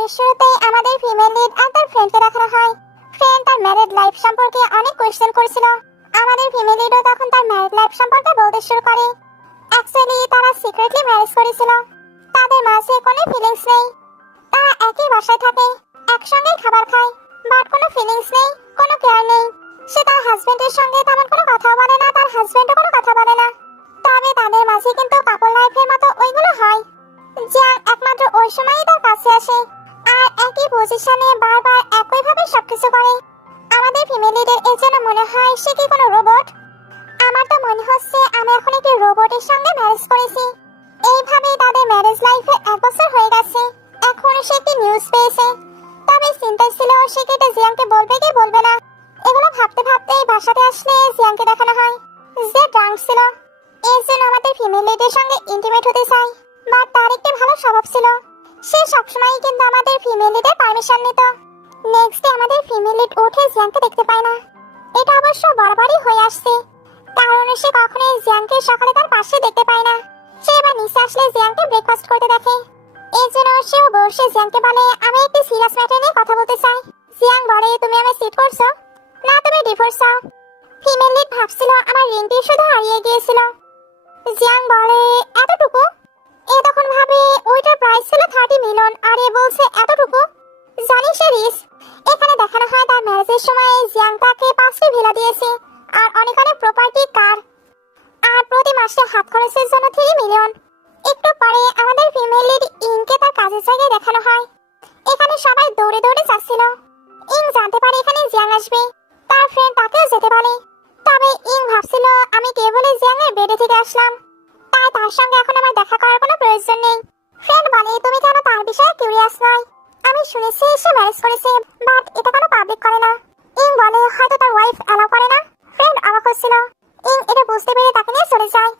স্টোরির শুরুতেই আমাদের ফিমেল লিড আর তার ফ্রেন্ডকে দেখানো হয়। ফ্রেন্ড তার ম্যারিড লাইফ সম্পর্কে অনেক কোয়েশ্চেন করছিল। আমাদের ফিমেল লিডও তখন তার ম্যারিড লাইফ সম্পর্কে বলতে শুরু করে। অ্যাকচুয়ালি তারা সিক্রেটলি ম্যারেজ করেছিল। তাদের মাঝে কোনো ফিলিংস নেই। তারা একই বাসায় থাকে, একসঙ্গেই খাবার খায়, বাট কোনো ফিলিংস নেই, কোনো কেয়ার নেই। সে তার হাজবেন্ডের সঙ্গে তেমন কোনো কথাও বলে না, তার হাজবেন্ডও কোনো কথা বলে না। তবে তাদের মাঝে কিন্তু কাপল লাইফের মতো ওইগুলো হয়। জিয়াং একমাত্র ওই সময়ই তার কাছে আসে আর একই পজিশনে বারবার একইভাবে সবকিছু করে। আমাদের ফিমেল লিডের এর জন্য মনে হয় সে কি কোনো রোবট। আমার তো মনে হচ্ছে আমি এখন একটি রোবটের সঙ্গে ম্যারেজ করেছি। এইভাবেই তাদের ম্যারেজ লাইফে 1 বছর হয়ে গেছে। এখন সে একটি নিউজ পেয়েছে। তবে চিন্তা ছিল সে কি এটা জিয়াংকে বলবে কি বলবে না। এগুলো ভাবতে ভাবতেই বাসাতে আসলে জিয়াংকে দেখানো হয় যে ড্রাঙ্ক ছিল। এর জন্য আমাদের ফিমেল লিডের সঙ্গে ইন্টিমেট হতে চায়, বাট তার একটি ভালো স্বভাব ছিল। সে সবসময় কিন্তু আমাদের ফিমেল লিডের পারমিশন নিত। নেক্সট ডে আমাদের ফিমেল লিড উঠে জিয়াংকে দেখতে পায় না। এটা অবশ্য বারবারই হয়ে আসছে, কারণ সে কখনোই জিয়াংকে সকালে তার পাশে দেখতে পায় না। সে এবার নিচে আসলে জিয়াংকে ব্রেকফাস্ট করতে দেখে। এর জন্য সেও বসে জিয়াংকে বলে আমি একটি সিরিয়াস ম্যাটার নিয়ে কথা বলতে চাই। জিয়াং বলে তুমি আমায় চিট করছো না তুমি ডিভোর্স চাও। ফিমেল লিড ভাবছিল আমার রিংটি শুধু হারিয়ে গিয়েছিল। জিয়াং বলে এতটুকু? এ তখন ভাবে ওইটার প্রাইস ছিল 30 মিলিয়ন আর এ বলছে এতটুকু। জানি সে রিস। এখানে দেখানো হয় তার ম্যারেজের সময় জিয়াং তাকে 5টি ভিলা দিয়েছে আর অনেক অনেক প্রপার্টি, কার, আর প্রতি মাসে হাত খরচের জন্য 3 মিলিয়ন। একটু পরে আমাদের ফিমেল লিড ইংকে তার কাজের জায়গায় দেখানো হয়। এখানে সবাই দৌড়ে দৌড়ে যাচ্ছিল। ইং জানতে পারে এখানে জিয়াং আসবে, তার ফ্রেন্ড তাকেও যেতে বলে। তবে ইং ভাবছিল আমি কেবলই জিয়াংয়ের বেডে থেকে আসলাম, তাই তার সঙ্গে এখন আমার দেখা করার কোনো প্রয়োজন নেই। ফ্রেন্ড বলে তুমি কেন তার বিষয়ে কিউরিয়াস নয়? আমি শুনেছি সে ম্যারেজ করেছে, বাট এটা কোনো পাবলিক করে না। ইং বলে হয়তো তার ওয়াইফ অ্যালাউ করে না। ফ্রেন্ড অবাক হচ্ছিল। ইং এটা বুঝতে পেরে তাকে নিয়ে চলে যায়।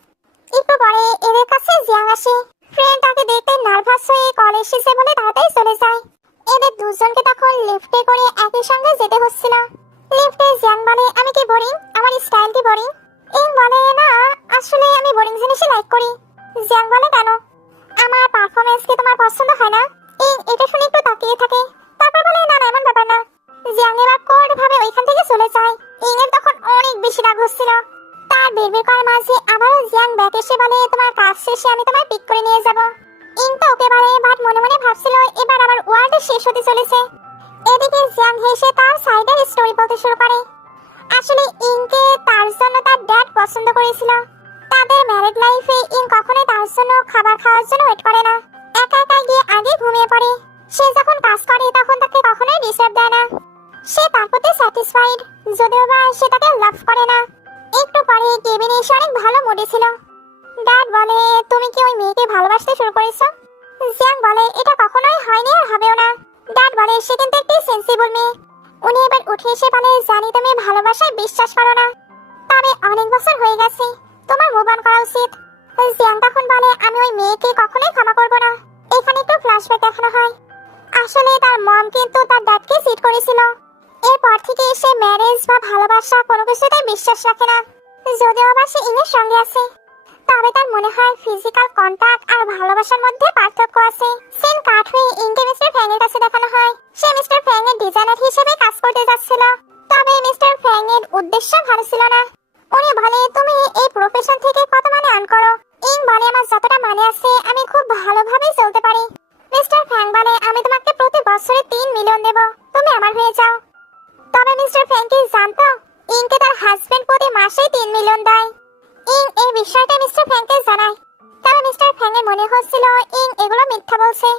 একটু পরে এদের কাছে জিয়াং আসে। ফ্রেন্ড তাকে দেখতে নার্ভাস হয়ে কল এসেছে বলে তাড়াতাড়ি চলে যায়। এদের দুজনকে তখন লিফটে করে একই সঙ্গে যেতে হচ্ছিল। লিফটে জিয়াং বলে আমি কি বোরিং? আমার স্টাইল কি বোরিং? ইং বলে না, আসলে আমি বোরিং জিনিসই লাইক করি। জিয়াং বলে কেন? আমার পারফরম্যান্স কি তোমার পছন্দ হয় না? ইং এটা শুনে একটু তাকিয়ে থাকে, তারপর বলে না না এমন ব্যাপার না। জিয়াং এবার কোড ভাবে ওইখান থেকে চলে যায়। ইং এর তখন অনেক বেশি রাগ হচ্ছিল। তার বেরবের করার মাঝে আবারও জিয়াং ব্যাক এসে বলে তোমার কাজ শেষে আমি তোমায় পিক করে নিয়ে যাব। ইং তো ওকে বলে, বাট মনে মনে ভাবছিল এবার আবার ওয়ার্ল্ড শেষ হতে চলেছে। এদিকে জিয়াং হেসে তার সাইডের স্টোরি বলতে শুরু করে। আসলে ইংকে তার জন্য তার ড্যাড পছন্দ করেছিল। তাদের ম্যারিড লাইফে ইং কখনোই তার জন্য খাবার খাওয়ার জন্য ওয়েট করে না। একা একা গিয়ে আগে ঘুমিয়ে পড়ে। সে যখন কাজ করে তখন তাকে কখনোই ডিস্টার্ব দেয় না। সে তার প্রতি স্যাটিসফাইড, যদিও বা সে তাকে লাভ করে না। একটু পরে কেবিনে এসে অনেক ভালো মুডে ছিল। ড্যাড বলে তুমি কি ওই মেয়েকে ভালোবাসতে শুরু করেছো? জিয়াং বলে এটা কখনোই হয়নি আর হবেও না। ড্যাড বলে সে কিন্তু একটি সেন্সিবল মেয়ে। উনি এবার উঠে এসে বলে জানি তুমি ভালোবাসায় বিশ্বাস করো না, তবে অনেক বছর হয়ে গেছে, তোমার মুভ অন করা উচিত। জিয়াং তখন বলে আমি ওই মেয়েকে কখনোই ক্ষমা করব না। এখানে একটু ফ্ল্যাশব্যাক দেখানো হয়। আসলে তার মম কিন্তু তার ড্যাডকে চিট করেছিল। এরপর থেকে সে ম্যারেজ বা ভালোবাসা কোনো কিছুতে বিশ্বাস রাখে না। যদিও আবার সে ইংয়ের সঙ্গে আছে, তবে তার মনে হয় ফিজিক্যাল কন্টাক্ট আর ভালোবাসার মধ্যে পার্থক্য আছে। সিন কাট হয়ে ইংকে মিস্টার ফ্যাং এর কাছে দেখানো হয়। সে মিস্টার ফ্যাং এর ডিজাইনার হিসেবে কাজ করতে যাচ্ছিল। তবে মিস্টার ফ্যাং এর উদ্দেশ্য ভালো ছিল না। উনি বলে তুমি এই প্রফেশন থেকে কত মানে আর্ন করো? ইং বলে আমার যতটা মানে আছে আমি খুব ভালোভাবে চলতে পারি। মিস্টার ফ্যাং বলে আমি তোমাকে প্রতি বছরে 3 মিলিয়ন দেব, তুমি আমার হয়ে যাও। তবে মিস্টার ফ্যাং কি জানতো ইংকে তার হাজবেন্ড প্রতি মাসেই 3 মিলিয়ন দেয়। ইং এই বিষয়টা মিস্টার ফ্যাংকে জানায়। তবে মিস্টার ফ্যাং এর মনে হচ্ছিল ইং এগুলো মিথ্যা বলছে।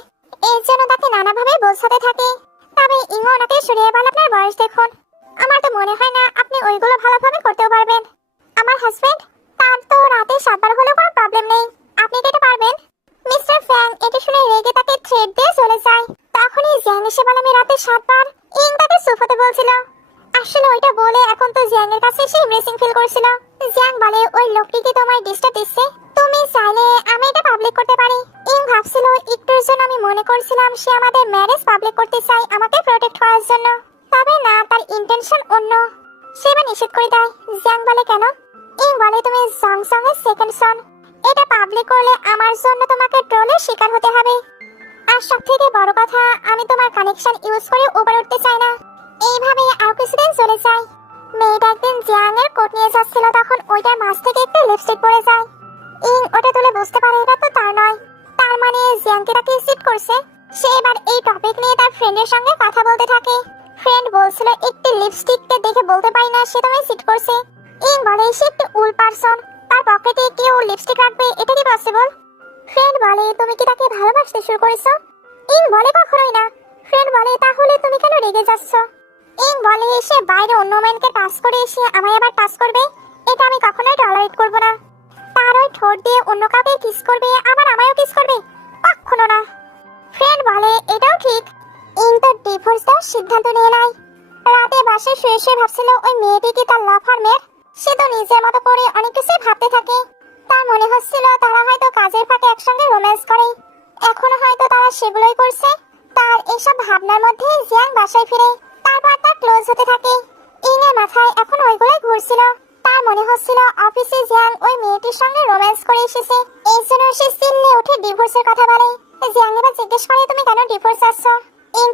এর জন্য তাকে নানাভাবে বোঝাতে থাকে। তবে ইংও ওনাকে সরিয়ে বলে আপনার বয়স দেখুন, আমার তো মনে হয় না আপনি ওইগুলো ভালোভাবে করতেও পারবেন। আমার হাজবেন্ড, তার তো রাতে 7 বার হলেও কোনো প্রবলেম নেই, আপনি কি এটা পারবেন? মিস্টার ফ্যাং এটা শুনে রেগে তাকে থ্রেট দিয়ে চলে যায়। তখনই জিয়াং এসে বলে আমি রাতে 7 বার। ইং তাকে সুফাতে বলছিল। আসলে ওইটা বলে এখন তো জিয়াং এর কাছে সে ইমপ্রেসিং ফিল করছিল। জিয়াং বলে ওই লোকটি কি তোমায় ডিস্টার্ব দিচ্ছে? তুমি চাইলে আমি এটা পাবলিক করতে পারি। ইং ভাবছিল একটুর জন্য আমি মনে করছিলাম সে আমাদের ম্যারেজ পাবলিক করতে চায় আমাকে প্রোটেক্ট করার জন্য, তবে না, তার ইন্টেনশন অন্য। সে এবার নিষেধ করে দেয়। জিয়াং বলে কেন? ইং বলে তুমি জংসং এর সেকেন্ড সন, এটা পাবলিক করলে আমার জন্য তোমাকে ট্রোলের শিকার হতে হবে। আর সবথেকে বড় কথা, আমি তোমার কানেকশন ইউজ করে উপরে উঠতে চাই না। এইভাবে আর কিছুদিন চলে যায়। মেয়েটা একদিন জিয়াং এর কোট নিয়ে যাচ্ছিল, তখন ওইটার মাছ থেকে একটু লিপস্টিক পড়ে যায়। ওটা তুলে বুঝতে পারে এটা তো তার নয়। তার মানে জিয়াংকে তাকে চিট করছে। সে এবার এই টপিক নিয়ে তার ফ্রেন্ডের সঙ্গে কথা বলতে থাকে। ফ্রেন্ড বলছিল একটি লিপস্টিককে দেখে বলতে পারি না সে তোমায় চিট করছে। বলে সে একটু উল পারসন, তার পকেটে কেউ লিপস্টিক রাখবে, এটা কি পসিবল? ফ্রেন্ড বলে তুমি কি তাকে ভালোবাসতে শুরু করেছো? বলে কখনোই না। ফ্রেন্ড বলে তাহলে তুমি কেন রেগে যাচ্ছ? বলে সে বাইরে অন্য মেয়েকে টাচ করে এসে আমায় আবার টাচ করবে, এটা আমি কখনোই টলারেট করব না। তার ওই ঠোঁট দিয়ে অন্য কাউকে কিস করবে, আবার আমায়ও কিস করবে, কখনো না। ফ্রেন্ড বলে এটাও ঠিক। তো ডিভোর্স দেওয়ার সিদ্ধান্ত নিয়ে নেয়। রাতে বাসে শুয়ে শুয়ে ভাবছিল ওই মেয়েটি কি তার লাফার মেয়ে। সে তো নিজের মতো করে অনেক কিছুই ভাবতে থাকে। তার মনে হচ্ছিল তারা হয়তো কাজের ফাঁকে একসঙ্গে রোম্যান্স করে, এখনো হয়তো তারা সেগুলোই করছে। তার এইসব ভাবনার মধ্যে জিয়াং বাসায় ফিরে, তারপর তার ক্লোজ হতে থাকে। এর মাথায় এখন ওইগুলোই ঘুরছিল। তার মনে হচ্ছিল অফিসে জিয়াং ওই মেয়েটির সঙ্গে রোম্যান্স করে এসেছে, এই জন্য সে চিল্লে উঠে ডিভোর্সের কথা বলে। জিয়াং এবার জিজ্ঞেস করে তুমি কেন ডিভোর্স চাচ্ছ?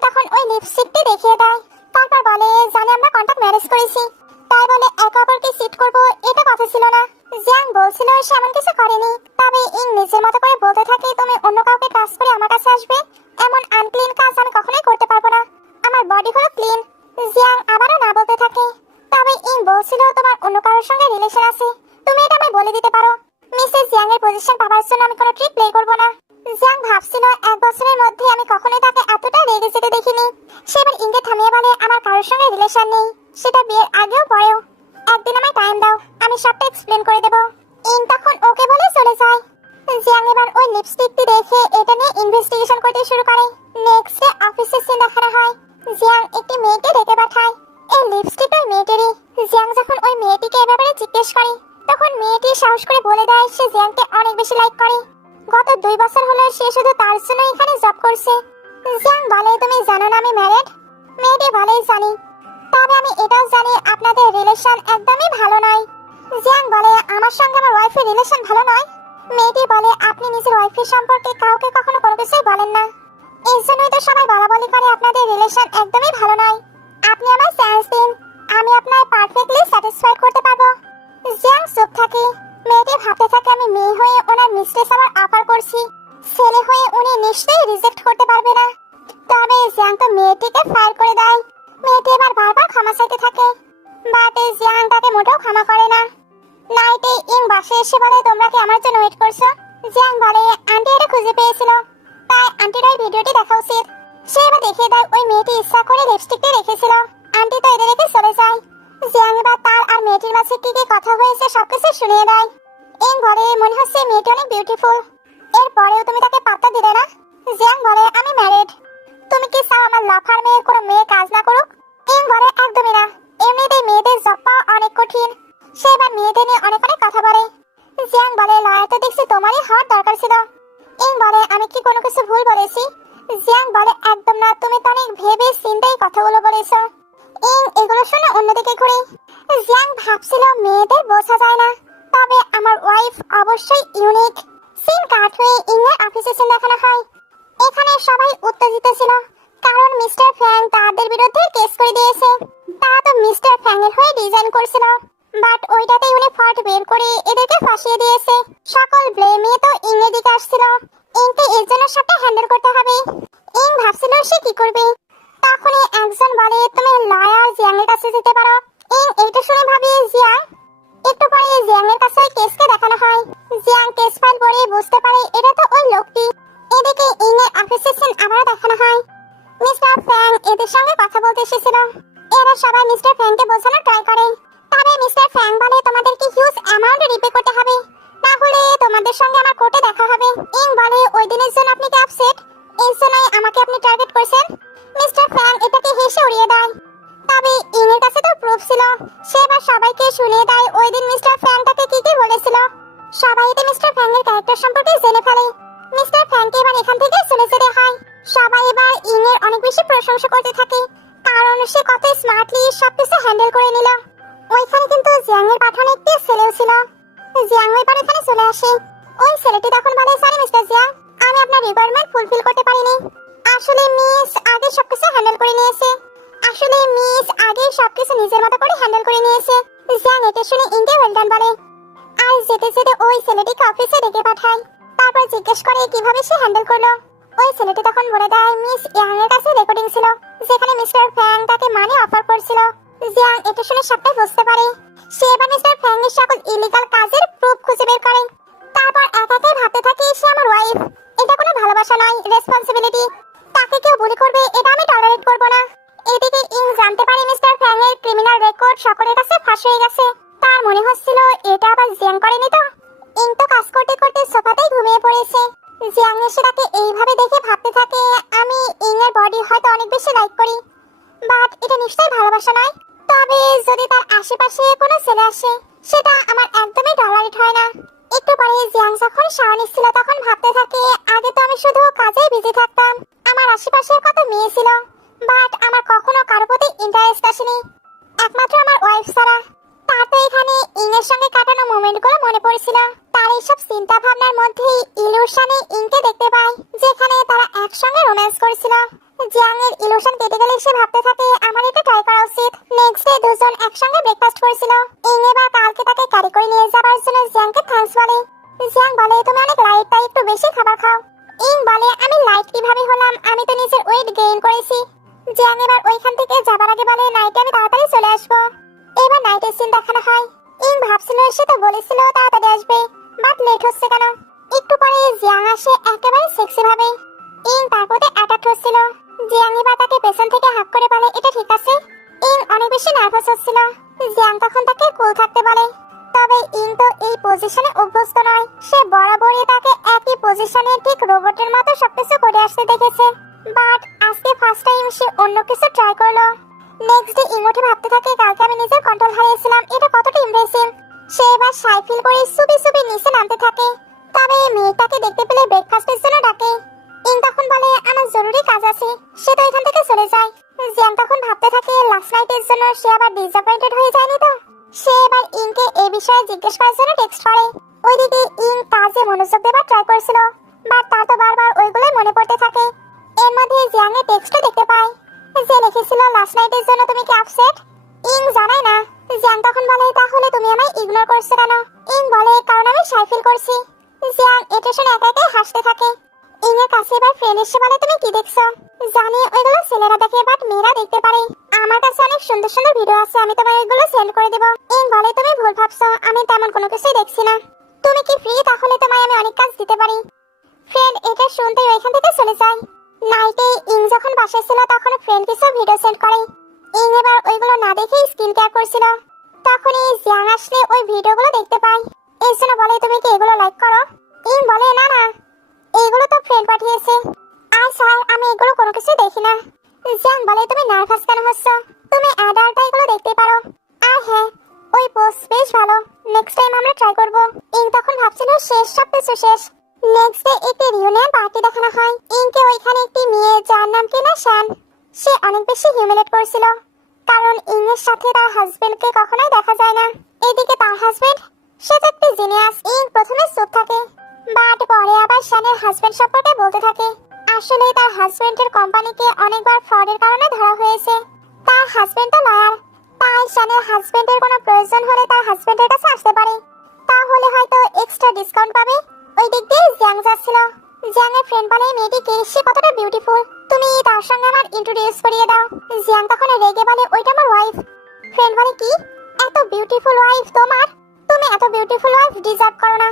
তখন ওই লিপস্টিকটি দেখিয়ে দেয়। তারপর বলে জানি আমরা কন্ট্যাক্ট ম্যারেজ করেছি, তাই বলে একে অপরকে চিট করবো এটা কথা ছিল না। জিয়াং বলছিল সে এমন কিছু করেনি, তবে নিজের মতো করে বলতে থাকে তুমি অন্য কাউকে টাচ করে আমার কাছে আসবে, এমন আনক্লিন কাজ আমি কখনোই করতে পারবো না, আমার বডি হলো ক্লিন। জিয়াং আবারও না বলতে থাকে। তবে বলছিল তোমার অন্য কারোর সঙ্গে রিলেশন আছে, তুমি এটা আমায় বলে দিতে পারো। মিসেস জিয়াং এর পজিশন পাওয়ার জন্য আমি কোনো ট্রিক প্লে করবো না। জিয়াং ভাবছিল এক বছরের মধ্যে আমি কখনোই তাকে এতটা রেগে যেতে দেখিনি। সে এবার ইংকে থামিয়ে বলে আমার কারোর সঙ্গে রিলেশন নেই, সেটা বিয়ের আগেও পরেও। একদিন আমায় টাইম দাও, আমি সবটা এক্সপ্লেন করে দেবো। তখন ওকে বলে চলে যায়। জিয়াং এবার ওই লিপস্টিকটি দেখে এটা নিয়ে ইনভেস্টিগেশন করতে শুরু করে। নেক্সট ডে অফিসে সিন দেখানো হয়। জিয়াং একটি মেয়েকে ডেকে পাঠায়। এই লিপস্টিক ওই মেয়েটিরই। জিয়াং যখন ওই মেয়েটিকে এ ব্যাপারে জিজ্ঞেস করে, তখন মেয়েটি সাহস করে বলে দেয় সে জিয়াংকে অনেক বেশি লাইক করে। গত 2 বছর হলো সে শুধু তার জন্য এখানে জব করছে। জিয়াং বলে তুমি জানো না আমি ম্যারিড? মেয়েটি বলে জানি, তবে আমি এটাও জানি আপনাদের রিলেশন একদমই ভালো নয়। জিয়াং বলে আমার সঙ্গে আমার ওয়াইফের রিলেশন ভালো নয়? মেয়েটি বলে আপনি নিজের ওয়াইফের সম্পর্কে কাউকে কখনো কোনো কিছুই বলেন না, এই জন্যই তো সবাই বলাবলি করে আপনাদের রিলেশন একদমই ভালো নয়। আপনি আমায় চান্স দিন, আমি আপনার পারফেক্টলি স্যাটিসফাইড করতে পারবো। জিয়াং চুপ থাকে। মেয়েটি ভাবতে থাকে আমি মেয়ে হয়ে ওনার মিস্ট্রেস আবার অফার করছি, ছেলে হয়ে উনি নিশ্চয়ই রিজেক্ট করতে পারবে না। তবে জিয়াং তো মেয়েটিকে ফায়ার করে দেয়। মেয়েটি এবার বারবার ক্ষমা চাইতে থাকে, বাট জিয়াং তাকে মোটেও ক্ষমা করে না। নাইটে বাসে এসে বলে তোমরা কি আমার জন্য ওয়েট করছো? জিয়াং বলে আন্টি এটা খুঁজে পেয়েছিল, তাই আন্টির ওই ভিডিওটি দেখা উচিত। সে এবার দেখিয়ে দেয় ওই মেয়েটি ইচ্ছা করে লিপস্টিকটি রেখেছিল। আন্টি তো এদের রেখে চলে যায়। জিয়াং এবার তার আর মেয়েটির মাঝে কি কি কথা হয়েছে সবকিছু শুনিয়ে দেয়। বলে মনে হচ্ছে মেয়েটি অনেক বিউটিফুল, এরপরেও তুমি তাকে পাত্তা দিলে না। জিয়াং বলে আমি ম্যারিড, তুমি কি চাও আমার লাফার মেয়ে কোনো মেয়ে কাজ না করুক? বলে একদমই না, এমনিতেই মেয়েদের জব পাওয়া অনেক কঠিন। সে এবার মেয়েদের নিয়ে অনেক অনেক কথা বলে। জিয়াং বলে লয়ার তো দেখছি তোমারই হওয়ার দরকার ছিল। বলে আমি কি কোনো কিছু ভুল বলেছি? জিয়াং বলে একদম না, তুমি তো অনেক ভেবে চিন্তাই কথাগুলো বলেছো। এগুলো শুনে অন্যদিকে ঘুরে। জিয়াং ভাবছিল মেয়েদের বোঝা যায় না, তবে আমার ওয়াইফ অবশ্যই ইউনিক। সিন কাট হয়ে ইংয়ের অফিসে সিন দেখানো হয়। এখানে সবাই উত্তেজিত ছিল, কারণ মিস্টার ফ্যাং তাদের বিরুদ্ধে কেস করে দিয়েছে। তারা তো মিস্টার ফ্যাং এর হয়ে ডিজাইন করছিল, বাট ওইটাতেই উনি ফল্ট বের করে এদেরকে ফাঁসিয়ে দিয়েছে। সকল ব্লেমে তো ইংয়ের দিকে আসছিল। ইংকে এর জন্য সবটা হ্যান্ডেল করতে হবে। ভাবছিল সে কি করবে। তখনই একজন বলে তুমি লয়ার জিয়াং এর কাছে যেতে পারো। এইটা শুনে ভাবি জিয়াং। একটু পরে জিয়াং এর কাছে ওই কেসকে দেখানো হয়। জিয়াং কেস ফাইল পড়ে বুঝতে পারে এটা তো ওই লোকটি। এদিকে ইংয়ের অফিসের সিন আবারও দেখানো হয়। মিস্টার ফ্যাং এদের সঙ্গে কথা বলতে এসেছিল। এরা সবাই মিস্টার ফ্যাংকে বোঝানোর ট্রাই করে, তবে মিস্টার ফ্যাং বলে তোমাদেরকে হিউজ অ্যামাউন্ট রিপে করতে হবে, না হলে তোমাদের সঙ্গে আমার কোর্টে দেখা হবে। বলে ওই দিনের জন্য আপনি কি আপসেট? এই জন্যই আমাকে আপনি টার্গেট করছেন? মিস্টার ফ্যাং এটাকে হেসে উড়িয়ে দেয়। তবে এর কাছে তো প্রুফ ছিল। সে এবার সবাইকে শুনিয়ে দেয় ওই দিন মিস্টার ফ্যাং তাকে কি কি বলেছিল। সবাই এতে মিস্টার ফ্যাং এর ক্যারেক্টার সম্পর্কে জেনে ফেলে। মিস্টার ফ্যাংকে এবার এখান থেকে চলে যেতে হয়। সবাই এবার এর অনেক বেশি প্রশংসা করতে থাকে, কারণ সে কত স্মার্টলি সবকিছু হ্যান্ডেল করে নিল। ওইখানে কিন্তু জিয়াং এর পাঠানো একটি ছেলেও ছিল। জিয়াং এবার এখানে চলে আসে। ওই ছেলেটি তখন বলে সরি মিস্টার জিয়াং, আমি আপনার রিকোয়ারমেন্ট ফুলফিল করতে পারিনি। আসলে মিস আগে সবকিছু হ্যান্ডেল করে নিয়েছে। নিজের মতো করে হ্যান্ডেল করে নিয়েছে। জিয়াং এটা শুনে ইনকে ওয়েলডান বলে। আর যেতে যেতে ওই ছেলেটিকে অফিসে ডেকে পাঠায়। তারপর জিজ্ঞেস করে কিভাবে সে হ্যান্ডেল করলো। ওই ছেলেটি তখন বলে দেয় মিস ইয়াং এর কাছে রেকর্ডিং ছিল, যেখানে মিস্টার ফ্র্যাঙ্ক তাকে মানি অফার করছিল। জিয়াং এটা শুনে সবটাই বুঝতে পারে। সে এবার মিস্টার ফ্র্যাঙ্কের সকল ইলিগাল কাজের প্রুফ খুঁজে বের করে। তারপর একাই ভাবতে থাকে সে আমার ওয়াইফ, এটা কোনো ভালোবাসা নয়, রেসপন্সিবিলিটি। তাকে কেউ বুলি করবে এটা আমি টলারেট করব না। এদিকে ইং জানতে পারে মিস্টার ফ্র্যাঙ্কের ক্রিমিনাল রেকর্ড সকলের কাছে ফাঁস হয়ে গেছে। তার মনে হচ্ছিল এটা আবার জিয়াং করেনি তো। ইং তো কাজ করতে করতে সোফাতেই ঘুমিয়ে পড়েছে। জিয়াং এসে তাকে এইভাবে দেখে ভাবতে থাকে আমি ইং এর বডি হয়তো অনেক বেশি লাইক করি, বাট এটা নিশ্চয়ই ভালোবাসা নয়। তবে যদি তার আশেপাশে কোনো ছেলে আসে সেটা আমার একদমই টলারেট হয় না। একটু পরে জিয়াং যখন শাওয়ার নিচ্ছিল তখন ভাবতে থাকে আগে তো আমি শুধু কাজেই বিজি থাকতাম, আমার আশেপাশে কত মেয়ে ছিল, বাট আমার কখনো কারো প্রতি ইন্টারেস্ট আসেনি, একমাত্র আমার ওয়াইফ ছাড়া। তার তো এখানে ইং এর সঙ্গে কাটানো মোমেন্টগুলো মনে পড়ছিল। তার এইসব চিন্তা ভাবনার মধ্যেই ইলুশনে ইংকে দেখতে পায়, যেখানে তারা একসঙ্গে রোম্যান্স করছিল। জিয়াং এর ইলুশন কেটে গেলে সে ভাবতে থাকে আমার এটা ট্রাই করা উচিত। নেক্সট ডে দুজন একসঙ্গে ব্রেকফাস্ট করছিল। ইং এবার কালকে তাকে ক্যারি করে নিয়ে যাবার জন্য জিয়াংকে থ্যাঙ্কস বলে। জিয়াং বলে তুমি অনেক লাইট, তাই একটু বেশি খাবার খাও। ইং বলে আমি লাইট কিভাবে হলাম, আমি তো নিজের ওয়েট গেইন করেছি। জিয়াং এবার ওইখান থেকে যাবার আগে বলে নাইটে আমি তাড়াতাড়ি চলে আসবো। এবার নাইটের সিন দেখানো হয়। ইং ভাবছিল সে তো বলেছিল তাড়াতাড়ি আসবে, বাট লেট হচ্ছে কেন। একটু পরে জিয়াং আসে একেবারে সেক্সি ভাবে। ইং তার প্রতি অ্যাট্রাক্ট হচ্ছিল। জিয়াং এবার তাকে পেছন থেকে হাত করে বলে এটা ঠিক আছে। ইং অনেক বেশি নার্ভাস হচ্ছিল। জিয়াং তখন তাকে কুল থাকতে বলে। তবে ইং তো এই পজিশনে অভ্যস্ত নয়, সে বরাবরই তাকে একই পজিশনে ঠিক রোবটের মতো সবকিছু করে আসতে দেখেছে, বাট আজকে ফার্স্ট টাইম সে অন্য কিছু ট্রাই করলো। নেক্সট ডে ইং উঠে ভাবতে থাকে কালকে আমি নিজের কন্ট্রোল হারিয়েছিলাম, এটা কতটা ইমপ্রেসিভ। সে এবার শাই ফিল করে সুবি সুবি নিচে নামতে থাকে। তবে মেয়েটাকে দেখতে পেলে ব্রেকফাস্টের জন্য ডাকে। ইং তখন বলে আমার জরুরি কাজ আছে, সে তো এখান থেকে চলে যায়। জিয়াং তখন ভাবতে থাকে লাস্ট নাইটের জন্য সে আবার ডিসঅ্যাপয়েন্টেড হয়ে যায়নি তো। সে এবার ইংকে এই বিষয়ে জিজ্ঞেস করার জন্য টেক্সট করে। ওইদিকে ইং কাজে মনোযোগ দেবার ট্রাই করছিল, বাট তার তো বারবার ওইগুলোই মনে পড়তে থাকে। এর মধ্যে জিয়াং এর টেক্সটটা দেখতে পায়, যে লিখেছিল লাস্ট নাইটের জন্য তুমি কি আপসেট। ইং জানায় না। জিয়াং তখন বলে তাহলে তুমি আমায় ইগনোর করছো কেন। ইং বলে কারণ আমি শাই ফিল করছি। জিয়াং এটা শুনে একা একাই হাসতে থাকে। ইং এর কাছে এবার ফ্রেন্ড এসে বলে তুমি কি দেখছো। জানি ওইগুলো ছেলেরা দেখে, বাট মেয়েরা দেখতে পারে। আমার কাছে অনেক সুন্দর সুন্দর ভিডিও আছে, আমি তোমার এগুলো সেন্ড করে দেব। ইং বলে তুমি ভুল ভাবছো, আমি তেমন কোনো কিছুই দেখছি না। তুমি কি ফ্রি, তাহলে তোমায় আমি অনেক কাজ দিতে পারি। ফ্রেন্ড এটা শুনতে ওইখান থেকে চলে যায়। নাইটে ইং যখন বাসায় ছিল তখন ফ্রেন্ড কিছু ভিডিও সেন্ড করে। ইং এবার ওইগুলো না দেখেই স্কিন কেয়ার করছিল। তখনই জিয়াং আসলে ওই ভিডিওগুলো দেখতে পায়। এর জন্য বলে তুমি কি এগুলো লাইক করো। ইং বলে না না, এগুলো তো ফ্রেন্ড পাঠিয়েছে। আর স্যার আমি এগুলো কোনো কিছু দেখি না। জিয়াং বলে তুমি নার্ভাস কেন হচ্ছ, তুমি অ্যাডাল্ট এগুলো দেখতে পারো। আর হ্যাঁ ওই পোস্ট বেশ ভালো, নেক্সট টাইম আমরা ট্রাই করব। ইং তখন ভাবছিল শেষ, সবকিছু শেষ। নেক্সট ডে একটি রিউনিয়ন পার্টি দেখানো হয়। ইংকে ওইখানে একটি মেয়ে যার নাম কিনা শান, সে অনেক বেশি হিউমিলেট করছিল, কারণ ইং এর সাথে তার হাজবেন্ডকে কখনোই দেখা যায় না। এদিকে তার হাজবেন্ড, সে তো একটি জিনিয়াস। ইং প্রথমে চুপ থাকে, বাট পরে আবার শানের হাজবেন্ড সম্পর্কে বলতে থাকে। আসলে তার হাজবেন্ডের কোম্পানিকে অনেকবার ফ্রডের কারণে ধরা হয়েছে। তার হাজবেন্ড তো লয়ার, তাই শানের হাজবেন্ডের কোনো প্রয়োজন হলে তার হাজবেন্ডের কাছে আসতে পারে, তাহলে হয়তো এক্সট্রা ডিসকাউন্ট পাবে। ওই দিক দিয়ে জিয়াং যাচ্ছিল। জিয়াং এর ফ্রেন্ড বলে মেয়েটি কে, সে কতটা বিউটিফুল, তুমি তার সঙ্গে আমার ইন্ট্রোডিউস করিয়ে দাও। জিয়াং তখন রেগে বলে ওইটা আমার ওয়াইফ। ফ্রেন্ড বলে কি, এত বিউটিফুল ওয়াইফ তোমার, তুমি এত বিউটিফুল ওয়াইফ ডিজার্ভ করো না।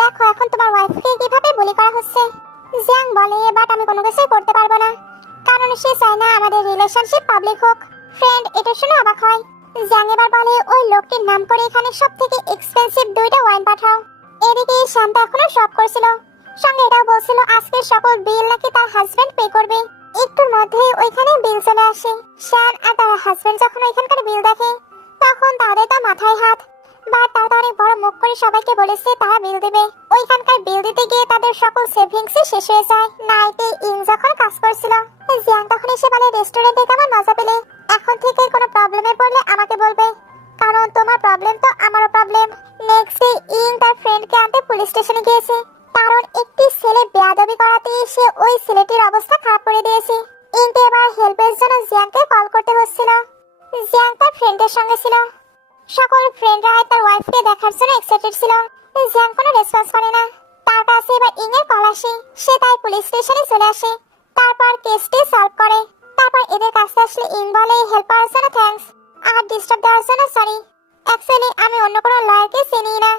দেখো এখন তোমার ওয়াইফকে কিভাবে বলি করা হচ্ছে। জিয়াং বলে বাট আমি কোনো কিছুই করতে পারবো না, কারণ সে চায় না আমাদের রিলেশনশিপ পাবলিক হোক। ফ্রেন্ড এটা শুনে অবাক হয়। জিয়াং এবার বলে ওই লোকটির নাম করে এখানে সব থেকে এক্সপেন্সিভ 2টা ওয়াইন পাঠাও। এদিকে শান্তা এখনো শপ করছিল, সঙ্গে এটাও বলছিল আজকের সকল বিল নাকি তার হাজবেন্ড পে করবে। একটুর মধ্যেই ওইখানে বিল চলে আসে। শান আর তার হাজবেন্ড যখন ওইখানকার বিল দেখে তখন তাদের তো মাথায় হাত, বাট তারা অনেক বড় মুখ করে সবাইকে বলেছে তারা বিল দেবে। ওইখানকার বিল দিতে গিয়ে তাদের সকল সেভিংসই শেষ হয়ে যায়। নাইটে ইং যখন কাজ করছিল, জিয়াং তখন এসে বলে রেস্টুরেন্টে কেমন মজা পেলে, এখন থেকে কোনো প্রবলেমে পড়লে আমাকে বলবে, কারণ তোমার প্রবলেম তো আমারও প্রবলেম। নেক্সট ডে ইং তার ফ্রেন্ডকে আনতে পুলিশ স্টেশনে গিয়েছে। কারণ একটি ছেলে বেয়াদবি করাতে সে ওই ছেলেটির অবস্থা খারাপ করে দিয়েছে। ইনকে এবার হেল্পের জন্য জিয়াংকে কল করতে হচ্ছিল। জিয়াং তার ফ্রেন্ডের সঙ্গে ছিল। সকল ফ্রেন্ডরা তার ওয়াইফকে দেখার জন্য এক্সাইটেড ছিল। জিয়াং কোনো রেসপন্স করে না। তার কাছে এবার ইংয়ের কল আসে। সে তাই পুলিশ স্টেশনে চলে আসে। তারপর কেসটি সলভ করে। তারপর এদের কাছে আসলে ইং বলে হেল্প করার জন্য থ্যাঙ্কস আর ডিস্টার্ব দেওয়ার জন্য সরি। অ্যাকচুয়ালি আমি অন্য কোনো লয়ারকে চিনি না,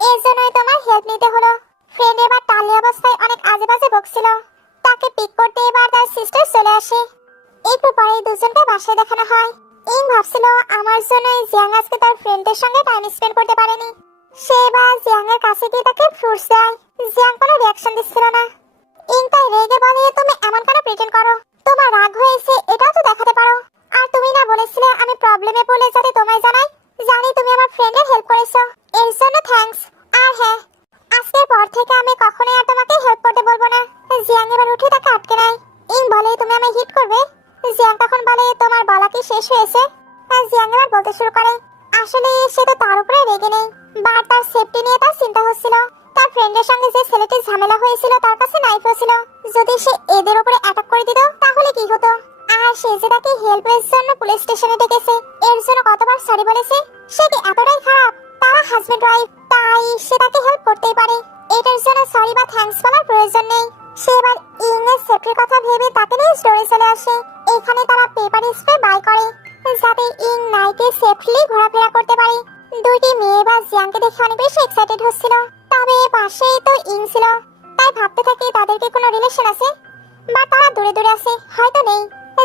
এর জন্যই তোমার হেল্প নিতে হলো। ফ্রেন্ড এবার টালি অবস্থায় অনেক আজে বাজে বকছিল। তাকে পিক করতে এবার তার সিস্টার চলে আসে। একটু পরে দুজনকে বাসায় দেখানো হয়। ইং ভাবছিল আমার জন্যই জিয়াং আজকে তার ফ্রেন্ডের সঙ্গে টাইম স্পেন্ড করতে পারেনি। সে এবার জিয়াং এর কাছে গিয়ে তাকে ফ্রুটস দেয়। জিয়াং কোনো রিয়াকশন দিচ্ছিল না। ইং তাই রেগে বলে তুমি এমন কেন প্রিটেন্ড করো? তোমার রাগ হয়েছে এটাও তো দেখাতে পারো। আর তুমি না বলেছিলে আমি প্রবলেমে পড়লে যাতে তোমায় জানাই? জানি তুমি আমার ফ্রেন্ডের হেল্প করেছো, এর জন্য থ্যাঙ্কস। আর হ্যাঁ, আজকের পর থেকে আমি কখনোই আর তোমাকে হেল্প করতে বলবো না। জিয়াং এবার উঠে তাকে আটকে নেয়। ইং বলে তুমি আমায় হিট করবে? জিয়াং তখন বলে তোমার বলা কি শেষ হয়েছে? আর জিয়াং এবার বলতে শুরু করে আসলে সে তো তার উপরে রেগে নেই, বাট তার সেফটি নিয়ে তার চিন্তা হচ্ছিল। তার ফ্রেন্ডের সঙ্গে যে ছেলেটির ঝামেলা হয়েছিল তার কাছে নাইফও ছিল। যদি সে এদের উপরে অ্যাটাক করে দিত তাহলে কি হতো? আর সে যে তাকে হেল্পের জন্য পুলিশ স্টেশনে ডেকেছে, এর জন্য কতবার সরি বলেছে। সে কি এতটাই খারাপ? তারা হাজবেন্ড ওয়াইফ, তাই সে তাকে হেল্প করতেই পারে। এটার জন্য সরি বা থ্যাঙ্কস বলার প্রয়োজন নেই। সে এবার ইং এর সেফটির কথা ভেবে তাকে নিয়ে স্টোরে চলে আসে। এখানে তারা পেপার স্প্রে বাই করে যাতে ইং নাইটে সেফলি ঘোরাফেরা করতে পারে। দুইটি মেয়ে বা জিয়াংকে দেখে অনেক বেশি এক্সাইটেড হচ্ছিল। তবে পাশেই তো ইং ছিল, তাই ভাবতে থাকে তাদেরকে কোনো রিলেশন আছে বা তারা দূরে দূরে আছে, হয়তো নেই।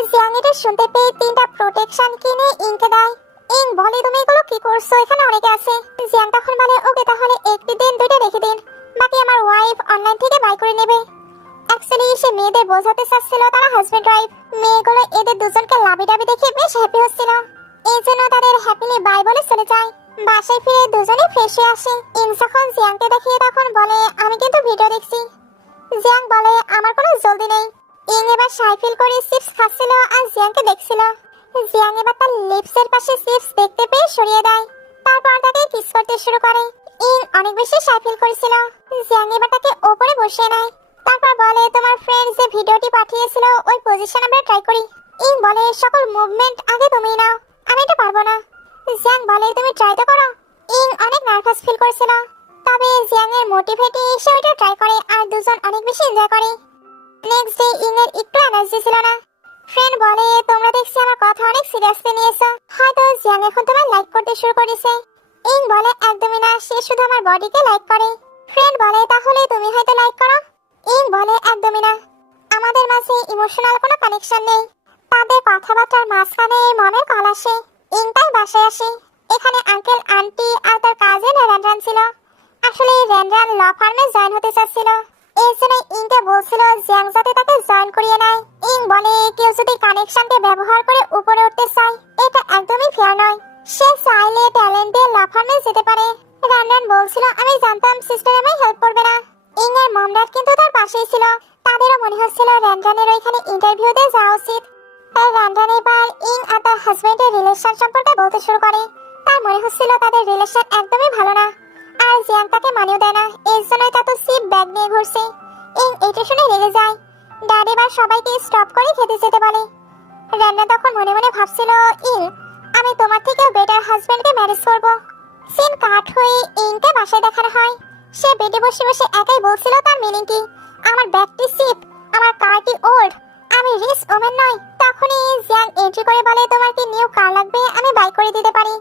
জিয়াং এটা শুনতে পেয়ে 3টা প্রোটেকশন কিনে ইংকে দেয়। ইং বলে তুমি এগুলো কি করছো, এখানে অনেকে আছে। জিয়াং তখন বলে ওকে তাহলে একটি দিন দুইটা রেখে দিন, বাকি আমার ওয়াইফ অনলাইন থেকে বাই করে নেবে। অ্যাকচুয়ালি সে মেয়েদের বোঝাতে চাচ্ছিল তারা হাজবেন্ড ওয়াইফ। মেয়েগুলো এদের দুজনকে লাভি ডাবি দেখে বেশ হ্যাপি হচ্ছিল। এই জন্য তাদের হ্যাপিলি বাই বলে চলে যায়। বাসায় ফিরে দুজনেই ফ্রেশ হয়ে আসে। ইং যখন জিয়াংকে দেখে তখন বলে আমি কিন্তু ভিডিও দেখছি। জিয়াং বলে আমার কোনো জলদি নেই। ইং এবার শাই ফিল করে চিপস খাচ্ছিল আর জিয়াংকে দেখছিল। জিয়াং এবার তার লিপসের পাশে চিপস দেখতে পেয়ে সরিয়ে দেয়। তারপর তাকে কিস করতে শুরু করে। ইং অনেক বেশি শাই ফিল করেছিল। জিয়াং এবার তাকে ওপরে বসিয়ে নেয়। তারপর বলে তোমার ফ্রেন্ড যে ভিডিওটি পাঠিয়েছিল ওই পজিশন আমরা ট্রাই করি। ইং বলে সকল মুভমেন্ট আগে তুমিই নাও, আমি এটা পারবো না। জিয়াং বলে তুমি ট্রাই তো করো। ইং অনেক নার্ভাস ফিল করেছিল, তবে জিয়াং এর মোটিভেটে এসে ওটা ট্রাই করে আর দুজন অনেক বেশি এনজয় করে। নেক্সট ডে ইং এর একটু এনার্জি ছিল না। ফ্রেন্ড বলে তোমরা দেখছি আমার কথা অনেক সিরিয়াসলি নিয়েছো, হয়তো জিয়াং এখন তোমার লাইক করতে শুরু করেছে। ইং বলে একদমই না, সে শুধু আমার বডিকে লাইক করে। ফ্রেন্ড বলে তাহলে তুমি হয়তো লাইক করো। ইং বলে একদমই না, আমাদের মাঝে ইমোশনাল কোনো কানেকশন নেই। তাদের কথাবার্তার মাঝখানে মমের কল আসে। ইং তাই বাসায় আসে। এখানে আঙ্কেল আন্টি আর তার কাজিন র্যানরান ছিল। আসলে র্যানরান ল ফার্মে জয়েন হতে চাচ্ছিল, এই জন্য ইংকে বলছিল জিয়াং যাতে তাকে জয়েন করিয়ে নেয়। ইং বলে কেউ যদি কানেকশনকে ব্যবহার করে উপরে উঠতে চায় এটা একদমই ফেয়ার নয়। সে চাইলে ট্যালেন্ট দিয়ে ল ফার্মে যেতে পারে। র্যানরান বলছিল আমি জানতাম সিস্টার আমায় হেল্প করবে না। ইং এর মম ড্যাড কিন্তু তার পাশেই ছিল। তাদেরও মনে হচ্ছিল র্যানরানের ওইখানে ইন্টারভিউতে যাওয়া উচিত। তাই র্যানরান এবার ইং আর তার হাজবেন্ডের রিলেশন সম্পর্কে বলতে শুরু করে। তার মনে হচ্ছিল তাদের রিলেশন একদমই ভালো না, আর জিয়াং তাকে মানিয়ে দেয় না। এর জন্যই তা তো সিপ ব্যাগ নিয়ে ঘুরছে। ইং এটা শুনে রেগে যায়। ড্যাড এবার সবাইকে স্টপ করে খেতে যেতে বলে। র্যানরান তখন মনে মনে ভাবছিল ইং আমি তোমার থেকেও বেটার হাজবেন্ডকে ম্যারেজ করব। সিন কাট হয়ে ইংকে বাসায় দেখানো হয়। সে বেডে বসে বসে একাই বলছিল তার মিনিং কি। আমার ব্যাগটি সিপ, আমার কারটি ওল্ড, আমি রিচ ওমেন নই। তখনই জিয়াং এন্ট্রি করে বলে তোমার কি নিউ কার লাগবে, আমি বাই করে দিতে পারি।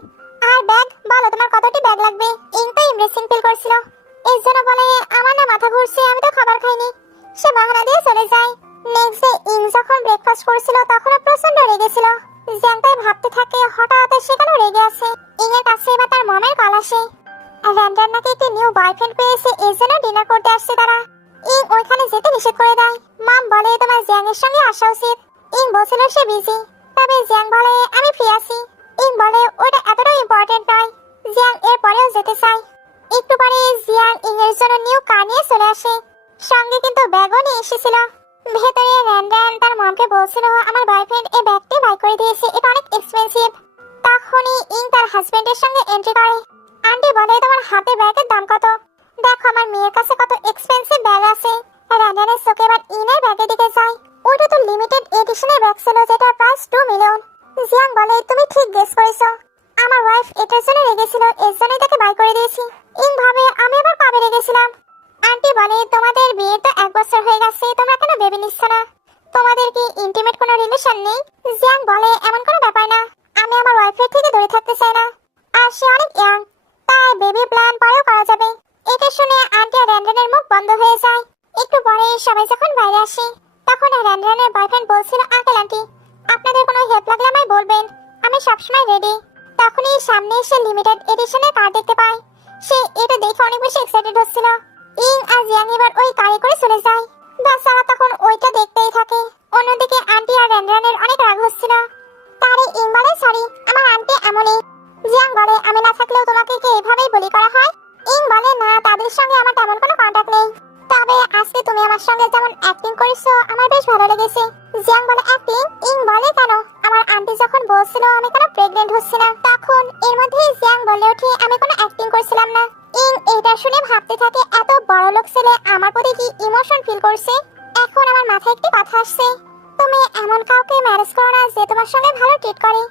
আর ব্যাগ বলো তোমার কতটি ব্যাগ লাগবে। ইং তো ইমপ্রেসিং ফিল করছিল, এর জন্য বলে আমার না মাথা ঘুরছে, আমি তো খাবার খাইনি। সে বাহানা দিয়ে চলে যায়। নেক্সট ডে ইং যখন ব্রেকফাস্ট করছিল তখনও প্রচন্ড রেগেছিল। জিয়াং তাই ভাবতে থাকে হঠাৎ সে কেন রেগে আছে। ইং এর কাছে এবার তার মমের কল আসে। র্যান্ডার নাকি একটি নিউ বয়ফ্রেন্ড পেয়েছে, এর জন্য ডিনার করতে আসছে তারা। ইং ওইখানে যেতে নিষেধ করে দেয়। মম বলে তোমার জিয়াং এর সঙ্গে আসা উচিত। ইং বলছিল সে বিজি, তবে জিয়াং বলে আমি ফ্রি আছি। ইং বলে ওটা এতটা ইম্পর্টেন্ট নয়। জিয়াং এর পরেও যেতে চায়। একটু পরে জিয়াং ইং এর জন্য নিউ কার নিয়ে চলে আসে, সঙ্গে কিন্তু ব্যাগও নিয়ে এসেছিল। ভেতরে র্যান্ডান তার মমকে বলছিল আমার বয়ফ্রেন্ড এই ব্যাগটি বাই করে দিয়েছে, এটা অনেক এক্সপেন্সিভ। তখনই ইং তার হাজবেন্ডের সঙ্গে এন্ট্রি করে। আন্টি বলে তোমার হাতে ব্যাগের দাম কত? দেখো দেখো আমার মেয়ের কাছে কত এক্সপেন্সিভ ব্যাগ আছে। র্যান্ডনের চোখে এবার ইনের ব্যাগের দিকে যায়। ওটা তো লিমিটেড এডিশনের ব্যাগ ছিল যেটার প্রাইস 2 মিলিয়ন। জিয়াং বলে তুমি ঠিক গেস করেছো। আমার ওয়াইফ এটার জন্য রেগেছিল, এর জন্যই তাকে বাই করে দিয়েছি। ইং ভাবে আমি আবার কবে রেগেছিলাম। আন্টি বলে তোমাদের বিয়ের তো 1 বছর হয়ে গেছে, তোমরা কেন বেবি নিচ্ছ না? তোমাদের কি ইন্টিমেট কোনো রিলেশন নেই? জিয়াং বলে এমন কোনো ব্যাপার না, আমি আমার ওয়াইফের থেকে দূরে থাকতে চাই না, আর সে অনেক ইয়াং, তাই বেবি প্ল্যান পরেও করা যাবে। এটা শুনে আন্টি আর র্যান্ডনের মুখ বন্ধ হয়ে যায়। একটু পরে সবাই যখন বাইরে আসে তখন র্যান্ডনের বয়ফ্রেন্ড বলছিল, আঙ্কেল আন্টি আপনাদের কোনো হেল্প লাগলে আমায় বলবেন, আমি সবসময় রেডি। তখনই সামনে এসে লিমিটেড এডিশনের কার দেখতে পায়। সে এটা দেখে অনেক বেশি এক্সাইটেড হচ্ছিল। ইং আর জিয়াং এবার ওই কারে করে চলে যায়। বাচ্চারা তখন ওইটা দেখতেই থাকে। অন্যদিকে আন্টি আর র্যান্ডনের অনেক রাগ হচ্ছিল। তারে ইং বলে সরি, আমার আন্টি এমনই। জিয়াং বলে আমি না থাকলেও তোমাকে কি এভাবেই বলি করা হয়? ইং বলে না, তাদের সঙ্গে আমার তেমন কোনো কন্টাক্ট নেই, তবে আজকে তুমি আমার সঙ্গে যেমন অ্যাক্টিং করেছো আমার বেশ ভালো লেগেছে। জিয়াং বলে অ্যাক্টিং? ইং বলে কেন? আমার আন্টি যখন বলছিল আমি কেন প্রেগন্যান্ট হচ্ছি না, তখন এর মধ্যেই জিয়াং বলে ওঠে আমি কোনো অ্যাক্টিং করছিলাম না। ইং এটা শুনে ভাবতে থাকে এত বড় লোক ছেলে আমার প্রতি কি ইমোশন ফিল করছে। এখন আমার মাথায় একটি কথা আসছে, তুমি এমন কাউকে ম্যারেজ করো না যে তোমার সঙ্গে ভালো ট্রিট করে,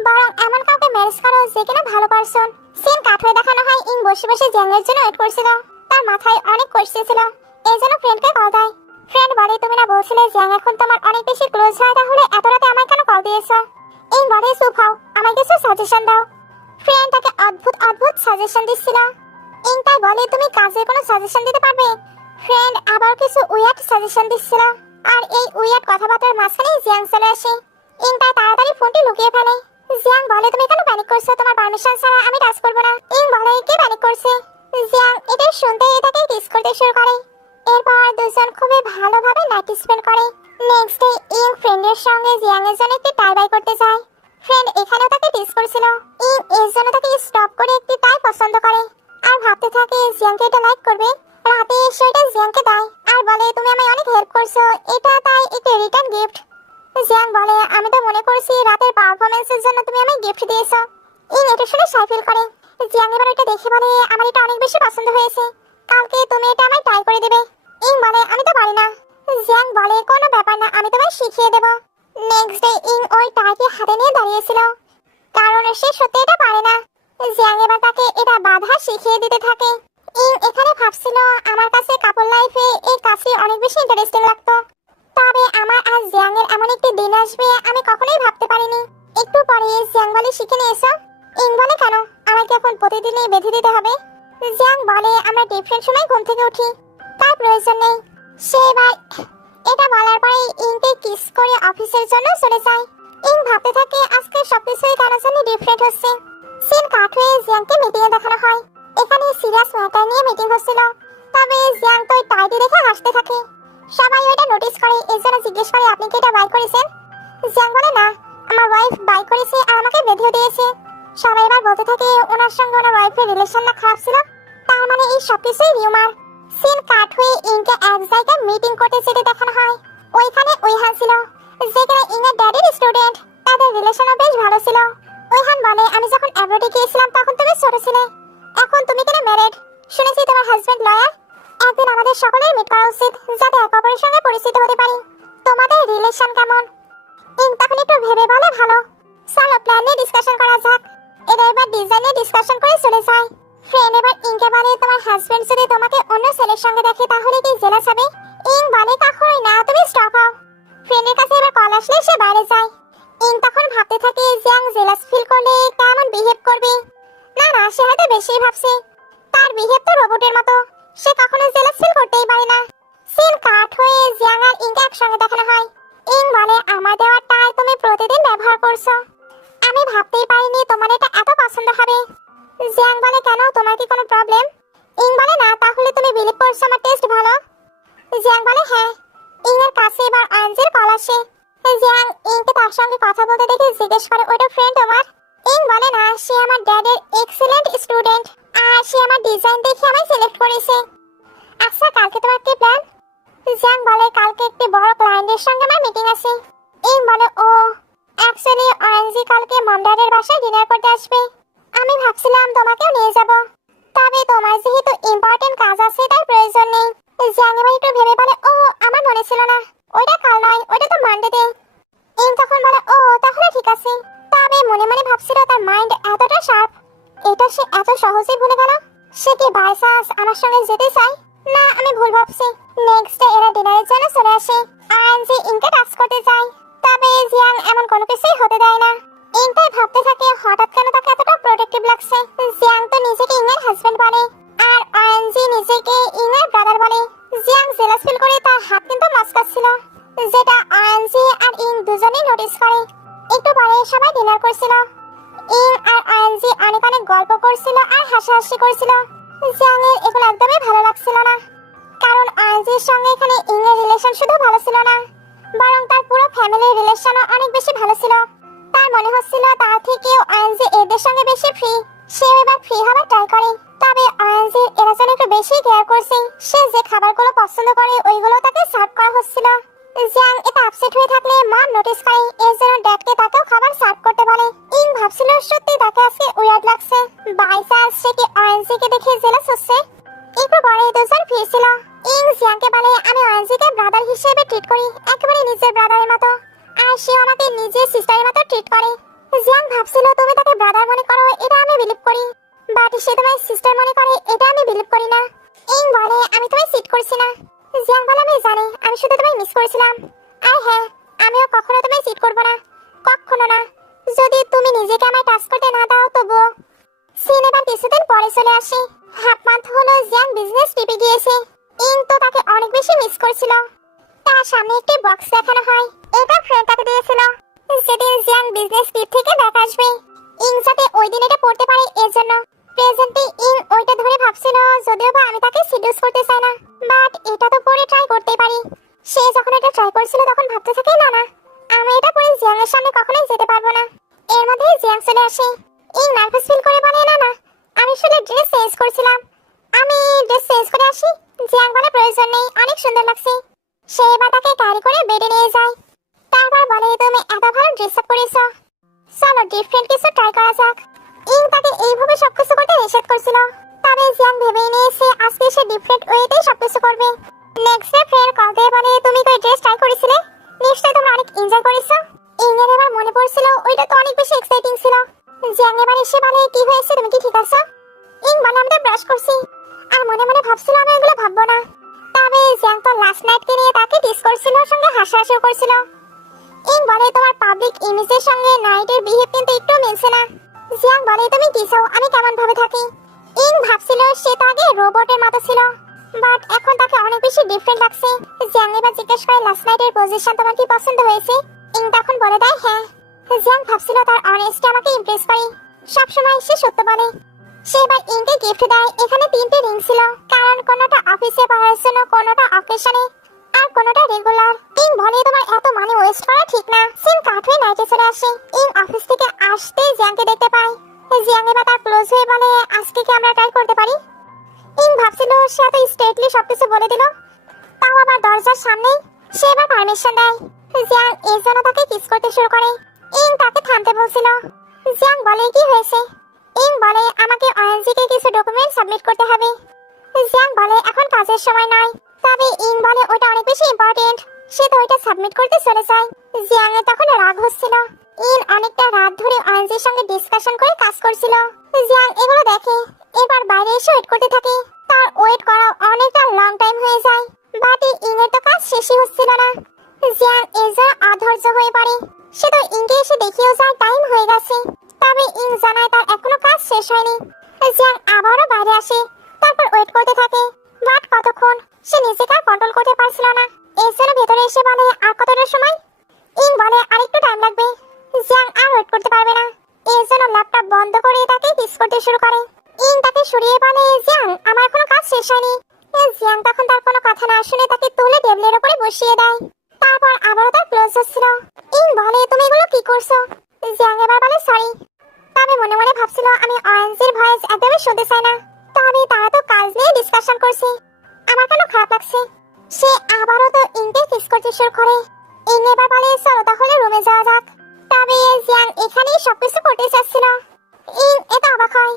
বরং এমন কাউকে ম্যারেজ করো যে কিনা ভালো পারসন। সিন কাট হয়ে দেখানো হয় ইং বসে বসে জিয়াংয়ের জন্য ওয়েট করছিল। তার মাথায় অনেক কোয়েশ্চেন ছিল, এই জন্য ফ্রেন্ডকে কল দেয়। ফ্রেন্ড বলে তুমি না বলছিলে জিয়াং এখন তোমার অনেক বেশি ক্লোজ হয়, তাহলে এত রাতে আমায় কেন কল দিয়েছো? ইং বলে চুপ হও, আমায় কিছু সাজেশন দাও। ফ্রেন্ড তাকে অদ্ভুত অদ্ভুত সাজেশন দিচ্ছিল। ইং তাই বলে তুমি কাজের কোনো সাজেশন দিতে পারবে? ফ্রেন্ড আবার কিছু উইয়ার্ড সাজেশন দিচ্ছিল। আর এই উইয়ার্ড কথাবার্তার মাঝখানেই জিয়াং চলে আসে। ইং তাই তাড়াতাড়ি ফোনটি লুকিয়ে ফেলে। জিয়াং বলে তুমি কেন প্যানিক করছো, তোমার পারমিশন ছাড়া আমি টাচ করব না। ইং বলে কে প্যানিক করছে? জিয়াং এটা শুনতেই তাকে কিস করতে শুরু করে। এরপর দুজন খুবই ভালোভাবে নাইট স্পেন্ড করে। নেক্সট ডে ইং ফ্রেন্ডের সঙ্গে জিয়াং এর জন্য একটি টাই বাই করতে যায়। ফ্রেন্ড এখানেও তাকে টিস করছিল। ইং এর জন্য তাকে স্টপ করে একটি টাই পছন্দ করে আর ভাবতে থাকে জিয়াংকে এটা লাইক করবে। রাতে এসে এটা জিয়াংকে দেয় আর বলে তুমি আমায় অনেক হেল্প করছো, এটা তাই একটি রিটার্ন গিফট। জিয়াং বলে আমি তো মনে করছি রাতের পারফরম্যান্সের জন্য তুমি আমায় গিফট দিয়েছো। ইং এটা শুনে শাই ফিল করে। জিয়াং এবার এটা দেখে বলে আমার এটা অনেক বেশি পছন্দ হয়েছে, কালকে তুমি এটা আমায় ট্রাই করে দেবে। ইং বলে আমি তো পারি না। জিয়াং বলে কোনো ব্যাপার না, আমি তোমায় শিখিয়ে দেব। নেক্সট ডে ইং ওই টাইকে হাতে নিয়ে দাঁড়িয়েছিল, কারণ সে সত্যি এটা পারে না। জিয়াং এবার তাকে এটা বাধা শিখিয়ে দিতে থাকে। ইং এখানে ভাবছিল আমার কাছে কাপল লাইফে এই কাজটি অনেক বেশি ইন্টারেস্টিং লাগতো, তবে আমার আজ জিয়াং এর এমন একটি দিন আসবে আমি কখনোই ভাবতে পারিনি। একটু পরে জিয়াং বলে শিখে নিয়েছো? ইং বলে কেন, আমাকে এখন প্রতিদিনই বেঁধে দিতে হবে? জিয়াং বলে আমরা ডিফারেন্ট সময় ঘুম থেকে উঠি, তার প্রয়োজন নেই। সে এবার এটা বলার পরে ইংকে কিস করে অফিসের জন্য চলে যায়। ইং ভাবতে থাকে আজকে সবকিছুই কেন জানি ডিফারেন্ট হচ্ছে। সিন কাট হয়ে জিয়াংকে মিটিংয়ে দেখানো হয়। এখানে সিরিয়াস ম্যাটার নিয়ে মিটিং হচ্ছিল, তবে জিয়াং তো ওই টাইটি দেখে হাসতে থাকে। সবাই ওটা নোটিস করে, এর জন্য জিজ্ঞেস করে আপনি কি এটা বাই করেছেন? জিয়াং বলে না, আমার ওয়াইফ বাই করেছে আর আমাকে বেঁধে দিয়েছে। সবাই এবার বলতে থাকে ওনার সঙ্গে ওনার ওয়াইফের রিলেশন না খারাপ ছিল, তার মানে এই সবকিছুই রিউমার। সিন কাট হয়ে ইংকে এক জায়গায় মিটিং করতে যেতে দেখানো হয়। ওইখানে ওইহান ছিল, যেখানে ইংয়ের ড্যাডির স্টুডেন্ট, তাদের রিলেশনও বেশ ভালো ছিল। ওইহান বলে আমি যখন অ্যাব্রোডে গিয়েছিলাম তখন তুমি ছোট ছিলে, এখন তুমি কেন ম্যারিড? শুনেছি তোমার হাজবেন্ড লয়ার। একদিন আমাদের সকলের মিট করা উচিত যাতে একে অপরের সঙ্গে পরিচিত হতে পারি। তোমাদের রিলেশন কেমন? ইং তখন একটু ভেবে বলে ভালো, চলো প্ল্যান নিয়ে ডিসকাশন করা যাক। এরা এবার ডিজাইন নিয়ে ডিসকাশন করে চলে যায়। ফ্রেন্ড এবার ইংকে বলে তোমার হাজবেন্ড যদি তোমাকে অন্য ছেলের সঙ্গে দেখে তাহলে কি জেলাস হবে? ইং বলে কখনোই না, তুমি স্টপ হও। ফ্রেন্ডের কাছে এবার কল আসলে সে বাইরে যায়। ইং তখন ভাবতে থাকে জিয়াং জেলাস ফিল করলে কেমন বিহেভ করবে। না না, সে হয়তো বেশি ভাবছে, তার বিহেভ তো রোবটের মতো, সে কখনো জেলাস ফিল করতেই পারে না। সিন কাট হয়ে জিয়াং আর ইংকে একসঙ্গে দেখানো হয়। ইং বলে আমার দেওয়া টাই তুমি প্রতিদিন ব্যবহার করছো, আমি ভাবতেই পারিনি তোমার এটা এত পছন্দ হবে। জিয়াং বলে কেন, তোমার কি কোনো প্রবলেম? ইং বলে না, তাহলে তুমি বিলিভ করছো আমার টেস্ট ভালো? জিয়াং বলে হ্যাঁ। ইং এর কাছে এবার আঞ্জের কল আসে। জিয়াং ইংকে তার সঙ্গে কথা বলতে দেখে জিজ্ঞেস করে ওটা ফ্রেন্ড তোমার? ইং বলে না, সে আমার ড্যাডের এক্সিলেন্ট স্টুডেন্ট আর সে আমার ডিজাইন দেখে আমায় সিলেক্ট করেছে। আচ্ছা কালকে তোমার কি প্ল্যান? জিয়াং বলে কালকে একটি বড় ক্লায়েন্টের সঙ্গে আমার মিটিং আছে। ইং বলে ও অ্যাকচুয়ালি অরেঞ্জি কালকে মম ড্যাডের বাসায় ডিনার করতে আসবে, আমি ভাবছিলাম তোমাকেও নিয়ে যাব। তবে তোমার যেহেতু ইম্পর্টেন্ট কাজ আছে তাই প্রয়োজন নেই। জিয়াং এবার একটু ভেবে বলে, ও আমার মনে ছিল না, ওইটা কাল নয়, ওইটা তো মানডে ডে। ইং তখন বলে, ও তাহলে ঠিক আছে। তবে মনে মনে ভাবছিল তার মাইন্ড এতটা শার্প, এটা সে এত সহজেই ভুলে গেল। সে কি বাই চান্স আমার সঙ্গে যেতে চায়? না, আমি ভুল ভাবছি। নেক্সট ডে এরা ডিনারের জন্য চলে আসে। আরএনজি ইংকে টাচ করতে চায়, তবে জিয়াং এমন কোনো কিছুই হতে দেয় না। ইং তাই ভাবতে থাকে হঠাৎ কেন তাকে এতটা প্রোটেক্টিভ লাগছে। জিয়াং তো নিজেকে ইংয়ের হাজবেন্ড বলে, আর আরএনজি নিজেকে ইংয়ের ব্রাদার বলে। জিয়াং জেলাস ফিল করে তার হাত কিন্তু মচকাচ্ছিল, যেটা আরএনজি আর ইং দুজনেই নোটিস করে। একটু পরে সবাই ডিনার করছিল। ইং আর আরএনজি অনেক অনেক গল্প করছিল আর হাসাহাসি করছিল। জিয়াং এর এগুলো একদমই ভালো লাগছিল না, কারণ আরএনজির সঙ্গে এখানে ইং এর রিলেশন শুধু ভালো ছিল না, বরং তার পুরো ফ্যামিলির রিলেশনও অনেক বেশি ভালো ছিল। তার মনে হচ্ছিল তার থেকেও আরএনজি এদের সঙ্গে বেশি ফ্রি। সে এবার ফ্রি হবার ট্রাই করে, তবে আরএনজি এরা যেন একটু বেশি কেয়ার করছে। সে যে খাবারগুলো পছন্দ করে ওইগুলো তাকে সার্ভ করা হচ্ছিল। জিয়াং এতে আপসেট হয়ে থাকলে মম নোটিস করে, এর জন্য ড্যাডকে তাকেও খাবার সার্ভ করতে বলে। ইং ভাবছিল সত্যি তাকে আজকে উইয়ার্ড লাগছে, বাই চান্স সে কি আরএনজিকে দেখে জেলাস হচ্ছে। একটু পরে দুজন ফিরছিল। ইং জিয়াংকে বলে, আমি আরএনজিকে ব্রাদার হিসেবে ট্রিট করি, একেবারে নিজের ব্রাদারের মতো, আর সে আমাকে নিজের সিস্টারের মতো ট্রিট করে। জিয়াং ভাবছিল তুমি তাকে ব্রাদার মনে করো, এটা আমি বিলিভ করি, বাট সে তোমায় সিস্টার মনে করে, এটা আমি বিলিভ করি না। ইং বলে, আমি তোমায় চিট করছি না। জিয়াং বলে, আমি জানি, আমি শুধু তোমায় মিস করেছিলাম। আর হ্যাঁ, আমিও কখনো তোমায় চিট করব না, কখনো না, যদি তুমি নিজেকে আমায় টাচ করতে না দাও তবুও। সিন এবার কিছুদিন পরে চলে আসে। হাফ মান্থ হলো জিয়াং বিজনেস ট্রিপে গিয়েছে। ইং তো তাকে অনেক বেশি মিস করছিল। তার সামনে একটি বক্স দেখানো হয়, এটা ফ্রেন্ড তাকে দিয়েছিল যেদিন জিয়াং বিজনেস ট্রিপ থেকে ব্যাক আসবে। ইং যাতে ওই দিন এটা পড়তে পারে এর জন্য। প্রেজেন্টে ইং ওইটা ধরে ভাবছিল, যদিও বা আমি তাকে সিডিউস করতে চাই না, বাট এটা তো পরে ট্রাই করতেই পারি। সে যখন এটা ট্রাই করছিল তখন ভাবতে থাকে, না না, আমি এটা পরে জিয়াং এর সামনে কখনোই যেতে পারবো না। এর মধ্যেই জিয়াং চলে আসে। ইং নার্ভাস ফিল করে বলে, না না, আমি শুধু ড্রেস চেঞ্জ করছিলাম, আমি ড্রেস চেঞ্জ করে আসি। জিয়াং বলে, প্রয়োজন নেই, অনেক সুন্দর লাগছে। সে এবার তাকে ক্যারি করে বেডে নিয়ে যায়। তারপর বলে, তুমি এত ভালো ড্রেস আপ করেছো, চলো ডিফারেন্ট কিছু ট্রাই করা যাক। ইং তাকে এইভাবে সবকিছু করতে নিষেধ করছিল, তবে জিয়াং ভেবেই নিয়েছে আজকে সে ডিফারেন্ট ওয়েতেই সবকিছু করবে। নেক্সট ডে ফ্রেন্ড কল দিয়ে বলে, তুমি কই ড্রেস ট্রাই করেছিলে, নিশ্চয়ই তোমরা অনেক এনজয় করেছো। ইং এর এবার মনে পড়ছিল ওইটা তো অনেক বেশি এক্সাইটিং ছিল। জিয়াং এবার এসে বলে, কি হয়েছে, তুমি কি ঠিক আছো? ইং বলে, আমি তো ব্রাশ করছি, আর মনে মনে ভাবছিল আমি এগুলো ভাববো না। তবে জিয়াং তো লাস্ট নাইটকে নিয়ে তাকে ডিস করছিল, সঙ্গে হাসাহাসিও করছিল। ইং বলে, তোমার পাবলিক ইমেজের সঙ্গে নাইটের বিহেভ কিন্তু একটু মিলছে না। জিয়াং বলে, তুমি কি চাও আমি কেমন ভাবে থাকি? ইং ভাবছিল সে তো আগে রোবটের মতো ছিল, বাট এখন তাকে অনেক বেশি ডিফারেন্ট লাগছে। জিয়াং এবার জিজ্ঞেস করে, লাস্ট নাইটের পজিশন তোমার কি পছন্দ হয়েছে? ইং তখন বলে দেয়, হ্যাঁ। জিয়াং ভাবছিল তার অনেস্টি আমাকে ইমপ্রেস করে, সবসময় সে সত্য বলে। সে এবার ইংকে গিফট দেয়। এখানে 3টে রিং ছিল, কারণ কোনোটা অফিসে পরার জন্য, কোনোটা অকেশনে, আর কোনোটা রেগুলার। ইং বলে, তোমার এত মানি ওয়েস্ট করা ঠিক না। সিন কাট হয়ে নাইটে চলে আসে। ইং অফিস থেকে আসতেই জিয়াংকে দেখতে পায়। জিয়াং এবার তার ক্লোজ হয়ে বলে, আজকে কি আমরা ট্রাই করতে পারি? ইং ভাবছিল সে এত স্ট্রেটলি সবকিছু বলে দিল, তাও আবার দরজার সামনেই। সে এবার পারমিশন দেয়। জিয়াং এর জন্য তাকে কিস করতে শুরু করে। ইং তাকে থামতে বলছিল। জিয়াং বলে, কি হয়েছে? ইং বলে, আমাকে আরএনজিকে কিছু ডকুমেন্ট সাবমিট করতে হবে। জিয়াং বলে, এখন কাজের সময় নয়। তবে ইং বলে, ওটা অনেক বেশি ইম্পর্টেন্ট, সে তো ওইটা সাবমিট করতে চলে যায়। জিয়াং এর তখন রাগ হচ্ছিল। ইং অনেকটা রাত ধরে আরএনজির সঙ্গে ডিসকাশন করে কাজ করছিল। জিয়াং এগুলো দেখে, এবার বাইরে এসে ওয়েট করতে থাকে। তার ওয়েট করা অনেকটা লং টাইম হয়ে যায়, বাট ইং এর তো কাজ শেষই হচ্ছিল না। জিয়াং এর জন্য অধৈর্য হয়ে পড়ে। সে তো ইংকে এসে দেখিয়েও যায় টাইম হয়ে গেছে, তবে ইং জানায় তার এখনো কাজ শেষ হয়নি। জিয়াং আবারও বাইরে আসে, তারপর ওয়েট করতে থাকে, বাট কতক্ষণ সে নিজেকে আর কন্ট্রোল করতে পারছিল না। এর জন্য ভেতরে এসে বলে, আর কতটা সময়? ইং বলে, আরেকটু টাইম লাগবে। জিয়াং আর ওয়েট করতে পারবে না, এর জন্য ল্যাপটপ বন্ধ করে তাকে কিস করতে শুরু করে। ইং তাকে সরিয়ে বলে, জিয়াং আমার এখনো কাজ শেষ হয়নি। জিয়াং তখন তার কোনো কথা না শুনে তাকে তুলে টেবিলের উপরে বসিয়ে দেয়। তারপর আবারও তার ক্লোজ হচ্ছিল। ইং বলে, তুমি এগুলো কি করছো? জিয়াং এবার বলে, সরি। তবে মনে মনে ভাবছিল, আমি আরএনজির ভয়েস একদমই শুনতে চাই না, তবে তারা তো কাজ নিয়ে ডিসকাশন করছে, আমার কেন খারাপ লাগছে। সে আবারও তো ইংকে কিস করতে শুরু করে। ইং এবার বলে, চলো তাহলে রুমে যাওয়া যাক। তবে জিয়াং এখানেই সবকিছু করতে চাচ্ছিল। ইং এত অবাক হয়,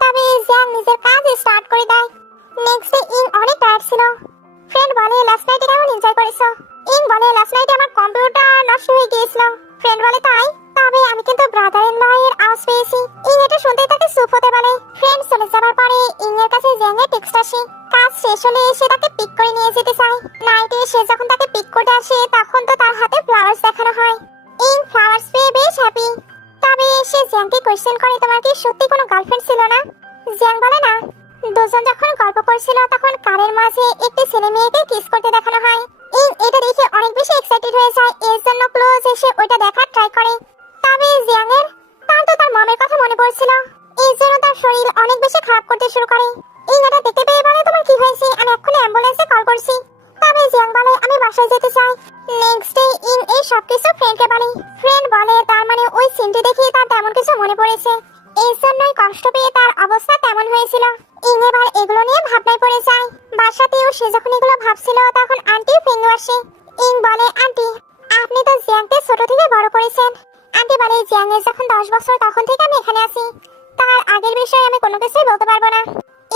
তবে জিয়াং নিজের কাজ বলে তাই, তবে আমি কিন্তু ব্রাদার ইন ল এর আওয়াজ পেয়েছি। ইং এটা শুনতেই তাকে চুপ হতে বলে। ফ্রেন্ড চলে যাবার পরে ইং এর কাছে জ্যাং এর টেক্সট আসে। কাজ শেষ হলে সে তাকে পিক করে নিয়ে যেতে চায়। নাইটে সে যখন তাকে পিক করতে আসে তখন তো তার হাতে ফ্লাওয়ার্স দেখানো হয়। ইং ফ্লাওয়ার্স পেয়ে বেশ হ্যাপি। তবে সে জ্যাংকে কোয়েশ্চেন করে, তোমার কি সত্যি কোনো গার্লফ্রেন্ড ছিল না? জ্যাং বলে না। দুজন যখন গল্প করছিল তখন কারের মাঝে একটি ছেলে মেয়েকে কিস করতে দেখানো হয়। ইং এটা দেখে অনেক বেশি এক্সাইটেড হয়ে যায়, এর জন্য ক্লোজ এসে ওইটা দেখার ট্রাই করে। তবে জ্যাং এর তার মমের কথা মনে পড়ছিল, এই জন্য তার শরীর অনেক বেশি খারাপ করতে শুরু করে। ইং এটা দেখতে পেয়ে বলে, তোমার কি হয়েছে? আমি এক্ষুনি অ্যাম্বুলেন্সে কল করছি। তবে জ্যাং বলে, আমি বাসায় যেতে চাই। নেক্সট ডে ইং এই সবকিছু ফ্রেন্ডকে বলে। ফ্রেন্ড বলে, তার মানে ওই সিনটি দেখে তার তেমন কিছু মনে পড়েছে, এই জন্যই কষ্ট পেয়ে তার অবস্থা তেমন হয়েছিল। ইং এবার এগুলো নিয়ে ভাবনায় পড়ে যায়। বাসাতেও সে যখন এগুলো ভাবছিল তখন আন্টি ফিঙ্গু আসে। ইং বলে, আন্টি আপনি তো জ্যাংকে ছোট থেকে বড় করেছেন। আন্টি বলে, জ্যাং এর যখন 10 বছর তখন থেকে আমি এখানে আছি, তার আগের বিষয়ে আমি কোনো কিছুই বলতে পারবো না।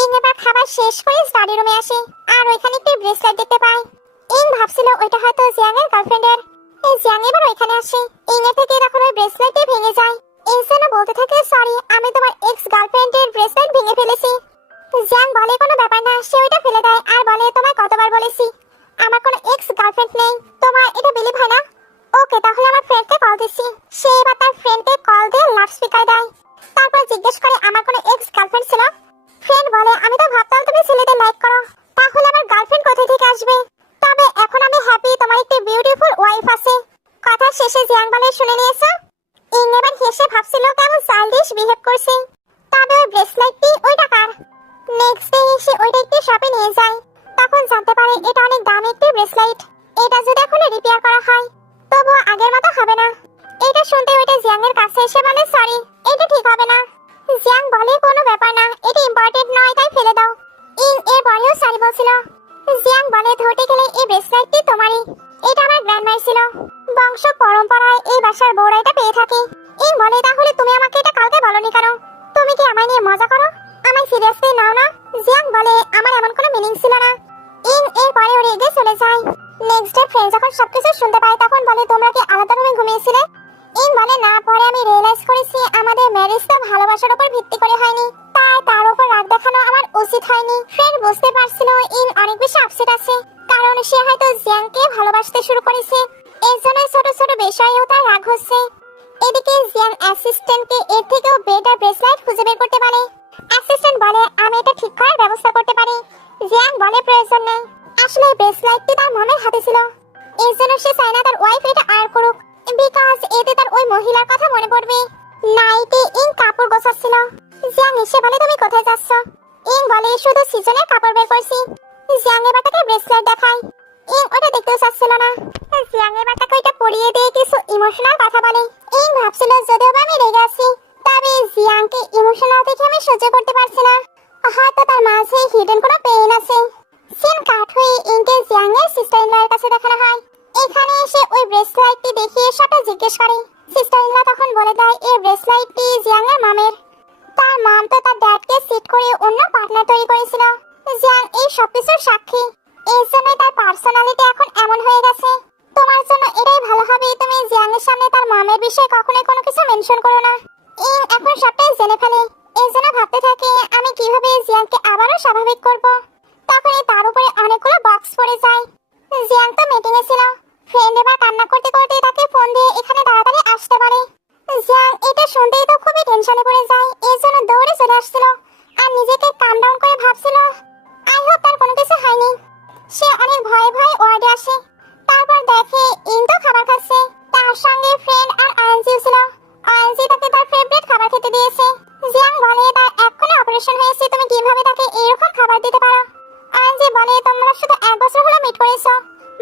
ইং এবার খাবার শেষ করে স্টাডি রুমে আসে আর ওইখানে একটি ব্রেসলেট দেখতে পায়। ইং ভাবছিল ওইটা হয়তো জ্যাং এর গার্লফ্রেন্ডের। এই জ্যাং এবার ওইখানে আসে। ইং এর থেকে তখন ওই ব্রেসলেটটি ভেঙে যায়। ইং যেন বলতে থাকে, সরি আমি তোমার এক্স গার্লফ্রেন্ডের ব্রেসলেট ভেঙে ফেলেছি। জ্যাং বলে, কোনো ব্যাপার না। সে ওইটা ফেলে দেয় আর বলে, তোমায় কতবার বলেছি আমার কোনো এক্স গার্লফ্রেন্ড নেই, তোমার এটা বিলিভ হয় না? ওকে তাহলে আমার ফ্রেন্ডকে কল দিচ্ছি। সে এবার তার ফ্রেন্ডকে কল দিয়ে লাউড স্পিকার দেয়। তারপর জিজ্ঞেস করে, আমার কোনো এক্স গার্লফ্রেন্ড ছিল? ফ্রেন্ড বলে, আমি তো ভাবতাম তুমি ছেলেদের লাইক করো, তাহলে আমার গার্লফ্রেন্ড কোথায় থেকে আসবে? তবে এখন আমি হ্যাপি তোমার একটি বিউটিফুল ওয়াইফ আছে। কথা শেষে জ্যাং বলে, শুনে নিয়েছো? ইং এবার হেসে ভাবছিল কেমন চাইল্ডিশ বিহেভ করছে। তবে ওই ব্রেসলেটটি ওইটা কার? নেক্সট ডে এসে ওইটা একটি শপে নিয়ে যায়। তখন জানতে পারে এটা অনেক দামি একটি ব্রেসলেট। এটা যদি এখন রিপেয়ার করা হয় তবুও আগের মতো হবে না। এটা শুনতে ওইটা জ্যাং এর কাছে এসে বলে, সরি এটা ঠিক হবে না। জ্যাং বলে, কোনো ব্যাপার না, এটা ইম্পর্টেন্ট নয় তাই ফেলে দাও। ইং এর পরেও সরি বলছিল। জ্যাং বলে, ধরতে গেলে এই ব্রেসলেটটি তোমারই, এটা আমার গ্র্যান্ডমার ছিল, বংশ পরম্পরায় এই বাসার বউরা এটা পেয়ে থাকে। ইং বলে, তাহলে তুমি আমাকে এটা কালকে বলনি কেন? তুমি কি আমায় নিয়ে মজা করো? আমায় সিরিয়াসলি নাও না? জ্যাং বলে, আমার এমন কোনো মিনিং ছিল না। ইং এর পরেও রেগে চলে যায়। নেক্সট ডে ফ্রেন্ড যখন সবকিছু শুনতে পায় তখন বলে, তোমরা কি আলাদা রুমে ঘুমিয়েছিলে? ইং বলে, না, পরে আমি রিয়েলাইজ করেছি আমাদের ম্যারেজটা ভালোবাসার উপর ভিত্তি করে হয়নি, তাই তার উপর রাগ দেখানো আমার উচিত হয়নি। ফ্রেন্ড বুঝতে পারছিল ইং অনেক বেশি আপসেট আছে, কারণ সে হয়তো জ্যাংকে ভালোবাসতে শুরু করেছে, এর জন্য ছোট ছোট বিষয়েও তার রাগ হচ্ছে। এদিকে জ্যাং অ্যাসিস্ট্যান্টকে এর থেকেও বেটার ব্রেসলেট খুঁজে বের করতে বলে। অ্যাসিস্ট্যান্ট বলে, আমি এটা ঠিক করার ব্যবস্থা করতে পারি। জ্যাং বলে, প্রয়োজন নেই, আসলে ব্রেসলেটটি তার মনের হাতে ছিল, এর জন্য সে চায় না তার ওয়াইফ এটা আর করুক, বিকজ এতে তার ওই মহিলার কথা মনে পড়বে। নাইটে ইং কাপড় গোছাচ্ছিল। জ্যাং এসে বলে, তুমি কোথায় যাচ্ছ? ইং বলে, শুধু সিজনের কাপড় বের করছি। জ্যাং এবার তাকে ব্রেসলেট দেখায়। ইং ওটা দেখতেও চাচ্ছিল না। জ্যাং এবার তাকে ওইটা পরিয়ে দিয়ে কিছু ইমোশনাল কথা বলে। ইং ভাবছিল যদিও বা আমি রেগে আছি, তবে জ্যাংকে ইমোশনাল দেখে আমি সহ্য করতে পারছি না, হয়তো তার মাঝে হিডেন কোনো পেইন আছে। সিন কাট হয়ে ইংকে জ্যাং এর সিস্টার ইন লয়ের কাছে দেখানো হয়। এখানে এসে ওই ব্রেসলেটটি দেখিয়ে সবটা জিজ্ঞেস করে। সিস্টার ইন ল তখন বলে দেয়, এই ব্রেসলেটটি জ্যাং এর মামের। তার মাম তো তার ড্যাডকে সিট করে অন্য পার্টনার তৈরি করেছিল। জ্যাং এই সবকিছুর সাক্ষী, এর জন্যই তার পার্সোনালিটি এখন এমন হয়ে গেছে। তোমার জন্য এটাই ভালো হবে তুমি জ্যাং এর সামনে তার মামের বিষয়ে কখনোই কোনো কিছু মেনশন করো না। ইং এখন সবটাই জেনে ফেলে, এর জন্য ভাবতে থাকে আমি কিভাবে জ্যাংকে আবারও স্বাভাবিক করব। তখনই তার উপরে অনেকগুলো বক্স পড়ে যায়। জ্যাং তো মিটিং এ ছিল। ফ্রেন্ড এবার কান্না করতে করতে তাকে ফোন দিয়ে এখানে তাড়াতাড়ি আসতে বলে। জ্যাং এটা শুনতেই তো খুবই টেনশনে পড়ে যায়, এর জন্য দৌড়ে চলে আসছিল আর নিজেকে কাম ডাউন করে ভাবছিল আই হোপ তার কোনো কিছু হয়নি। সে অনেক ভয়ে ভয়ে ওয়ার্ডে আসে। তারপর দেখে ইং তো খাবার খাচ্ছে, তার সঙ্গে ফ্রেন্ড আর আইএনজি ছিল। আইএনজি তাকে তার ফেভারিট খাবার খেতে দিয়েছে। জ্যাং বলে, তার এক্ষুনি অপারেশন হয়েছে, তুমি কিভাবে তাকে এরকম খাবার দিতে পারো? আইএনজি বলে, তোমরা শুধু 1 বছর হলো মিট করেছো,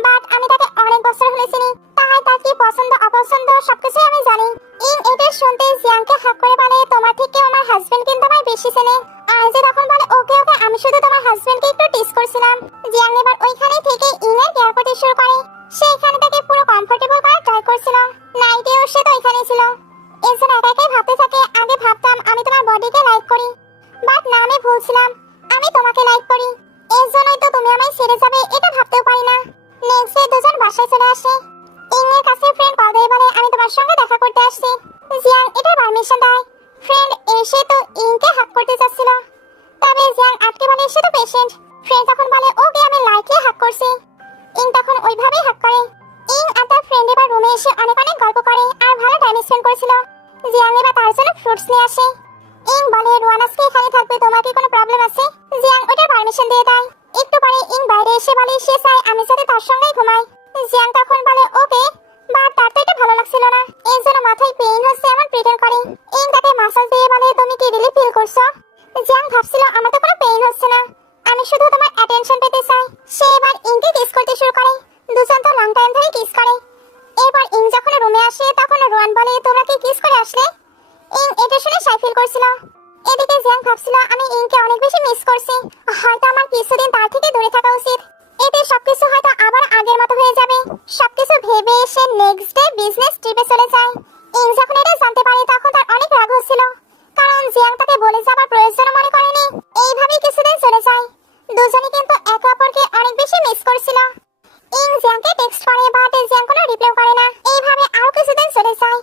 বাট আমি তাকে অনেক বছর হলো চিনি, তাই তার কি পছন্দ অপছন্দ সবকিছু আমি জানি। ইং এটা শুনতে জ্যাংকে হাক করে বলে, তোমার থেকে আমার হাজবেন্ড কিন্তু আমায় বেশি চেনে। আইএনজি তখন বলে, ওকে ওকে, আমি শুধু তোমার হাজবেন্ডকে একটু টিস করছিলাম। জ্যাং এবার ওইখানে থেকে ইং এর কেয়ার করতে শুরু করে। সে এখানে তাকে পুরো কমফোর্টেবল করার ট্রাই করছিল। নাইটেও সে তো এখানেই ছিল। এর জন্য একা একাই ভাবতে থাকে, আগে ভাবতাম আমি তোমার বডিকে লাইক করি, বাট না, আমি ভুলছিলাম, আমি তোমাকে লাইক করি, এর জন্যই তো তুমি আমায় ছেড়ে যাবে এটা ভাবতেও পারি না। নেক্সট ডে দুজন বাসায় চলে আসে। ইং এর কাছে ফ্রেন্ড কল দিয়ে বলে আমি তোমার সঙ্গে দেখা করতে আসছি। জিয়াং এটা পারমিশন দেয়। ফ্রেন্ড এসে তো ইংকে হাক করতে যাচ্ছিল, তবে জিয়াং আটকে বলে সে তো পেশেন্ট। ফ্রেন্ড তখন বলে ওকে আমি লাইটলি হাক করছি। ইং তখন ওইভাবেই হাক করে। ইং আর তার ফ্রেন্ড এবার রুমে এসে অনেক অনেক গল্প করে আর ভালো টাইম স্পেন্ড করেছিল। জিয়াং এবার তার জন্য ফ্রুটস নিয়ে আসে। ইং বলে রোয়ান আজকে এখানে থাকবে, তোমার কি কোনো প্রবলেম আছে? জিয়াং ওটার পারমিশন দিয়ে দেয়। একটু পরে ইং বাইরে এসে বলে সে চায় আমি সাথে তার সঙ্গেই ঘুমাই। জিয়াং তখন বলে ওকে, বাট তার তো এটা ভালো লাগছিল না, এর জন্য মাথায় পেইন হচ্ছে এমন প্রিটেন্ড করে। ইং তাকে মাসাজ দিয়ে বলে তুমি কি রিলি ফিল করছো? জিয়াং ভাবছিল আমার তো কোনো পেইন হচ্ছে না, আমি শুধু তোমার অ্যাটেনশন পেতে চাই। সে এবার ইংকে কিস করতে শুরু করে। দুজন তো লং টাইম ধরে কিস করে। এরপর ইং যখন রুমে আসে তখন রোয়ান বলে তোমরা কি কিস করে আসলে? ইং এটা শুনে শাই ফিল করছিল। এদিকে জিয়াং ভাবছিল আমি ইংকে অনেক বেশি মিস করছি, হয়তো আমার কিছুদিন তার থেকে দূরে থাকা উচিত, এতে সবকিছু হয়তো আবার আগের মতো হয়ে যাবে। সবকিছু ভেবে সে নেক্সট ডে বিজনেস ট্রিপে চলে যায়। ইং যখন এটা জানতে পারে তখন তার অনেক রাগ হচ্ছিল, কারণ জিয়াং তাকে বলে যাবার প্রয়োজন মনে করেনি। এইভাবেই কিছুদিন চলে যায়। দুজনে কিন্তু একে অপরকে অনেক বেশি মিস করছিল। ইং জিয়াংকে টেক্সট করে বাট জিয়াং কোনো রিপ্লাই করে না। এইভাবে আরো কিছুদিন চলে যায়।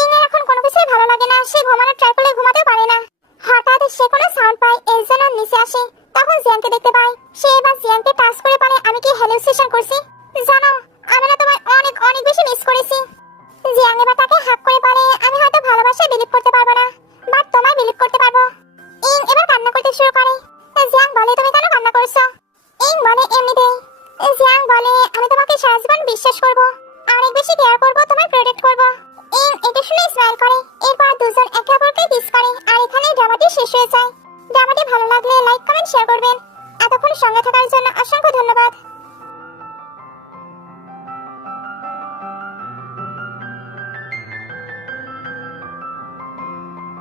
ইং এর এখন কোনো কিছুই ভালো লাগে না, সে ঘুমানোর ট্রাই করলে ঘুমাতেও পারে না। হঠাৎ সে কোনো সাউন্ড পায়, এর জন্য নিচে আসে। তখন জিয়াংকে দেখতে পায়। সে এবার জিয়াংকে টাচ করে বলে আমি কি হ্যালুসিনেশন করছি? জানো আমি না তোমায় অনেক অনেক বেশি মিস করেছি। জিয়াং এবার তাকে হাক করে বলে আমি হয়তো ভালোবাসায় বিলিভ করতে পারবো না, বাট তোমায় বিলিভ করতে পারবো। ইং এবার কান্না করতে শুরু করে। জিয়াং বলে তুমি কেন কান্না করছো? ইং বলে এমনিতেই। জিয়াং বলে আমি তোমাকে সারা জীবন বিশ্বাস করবো, অনেক বেশি কেয়ার করবো তোমার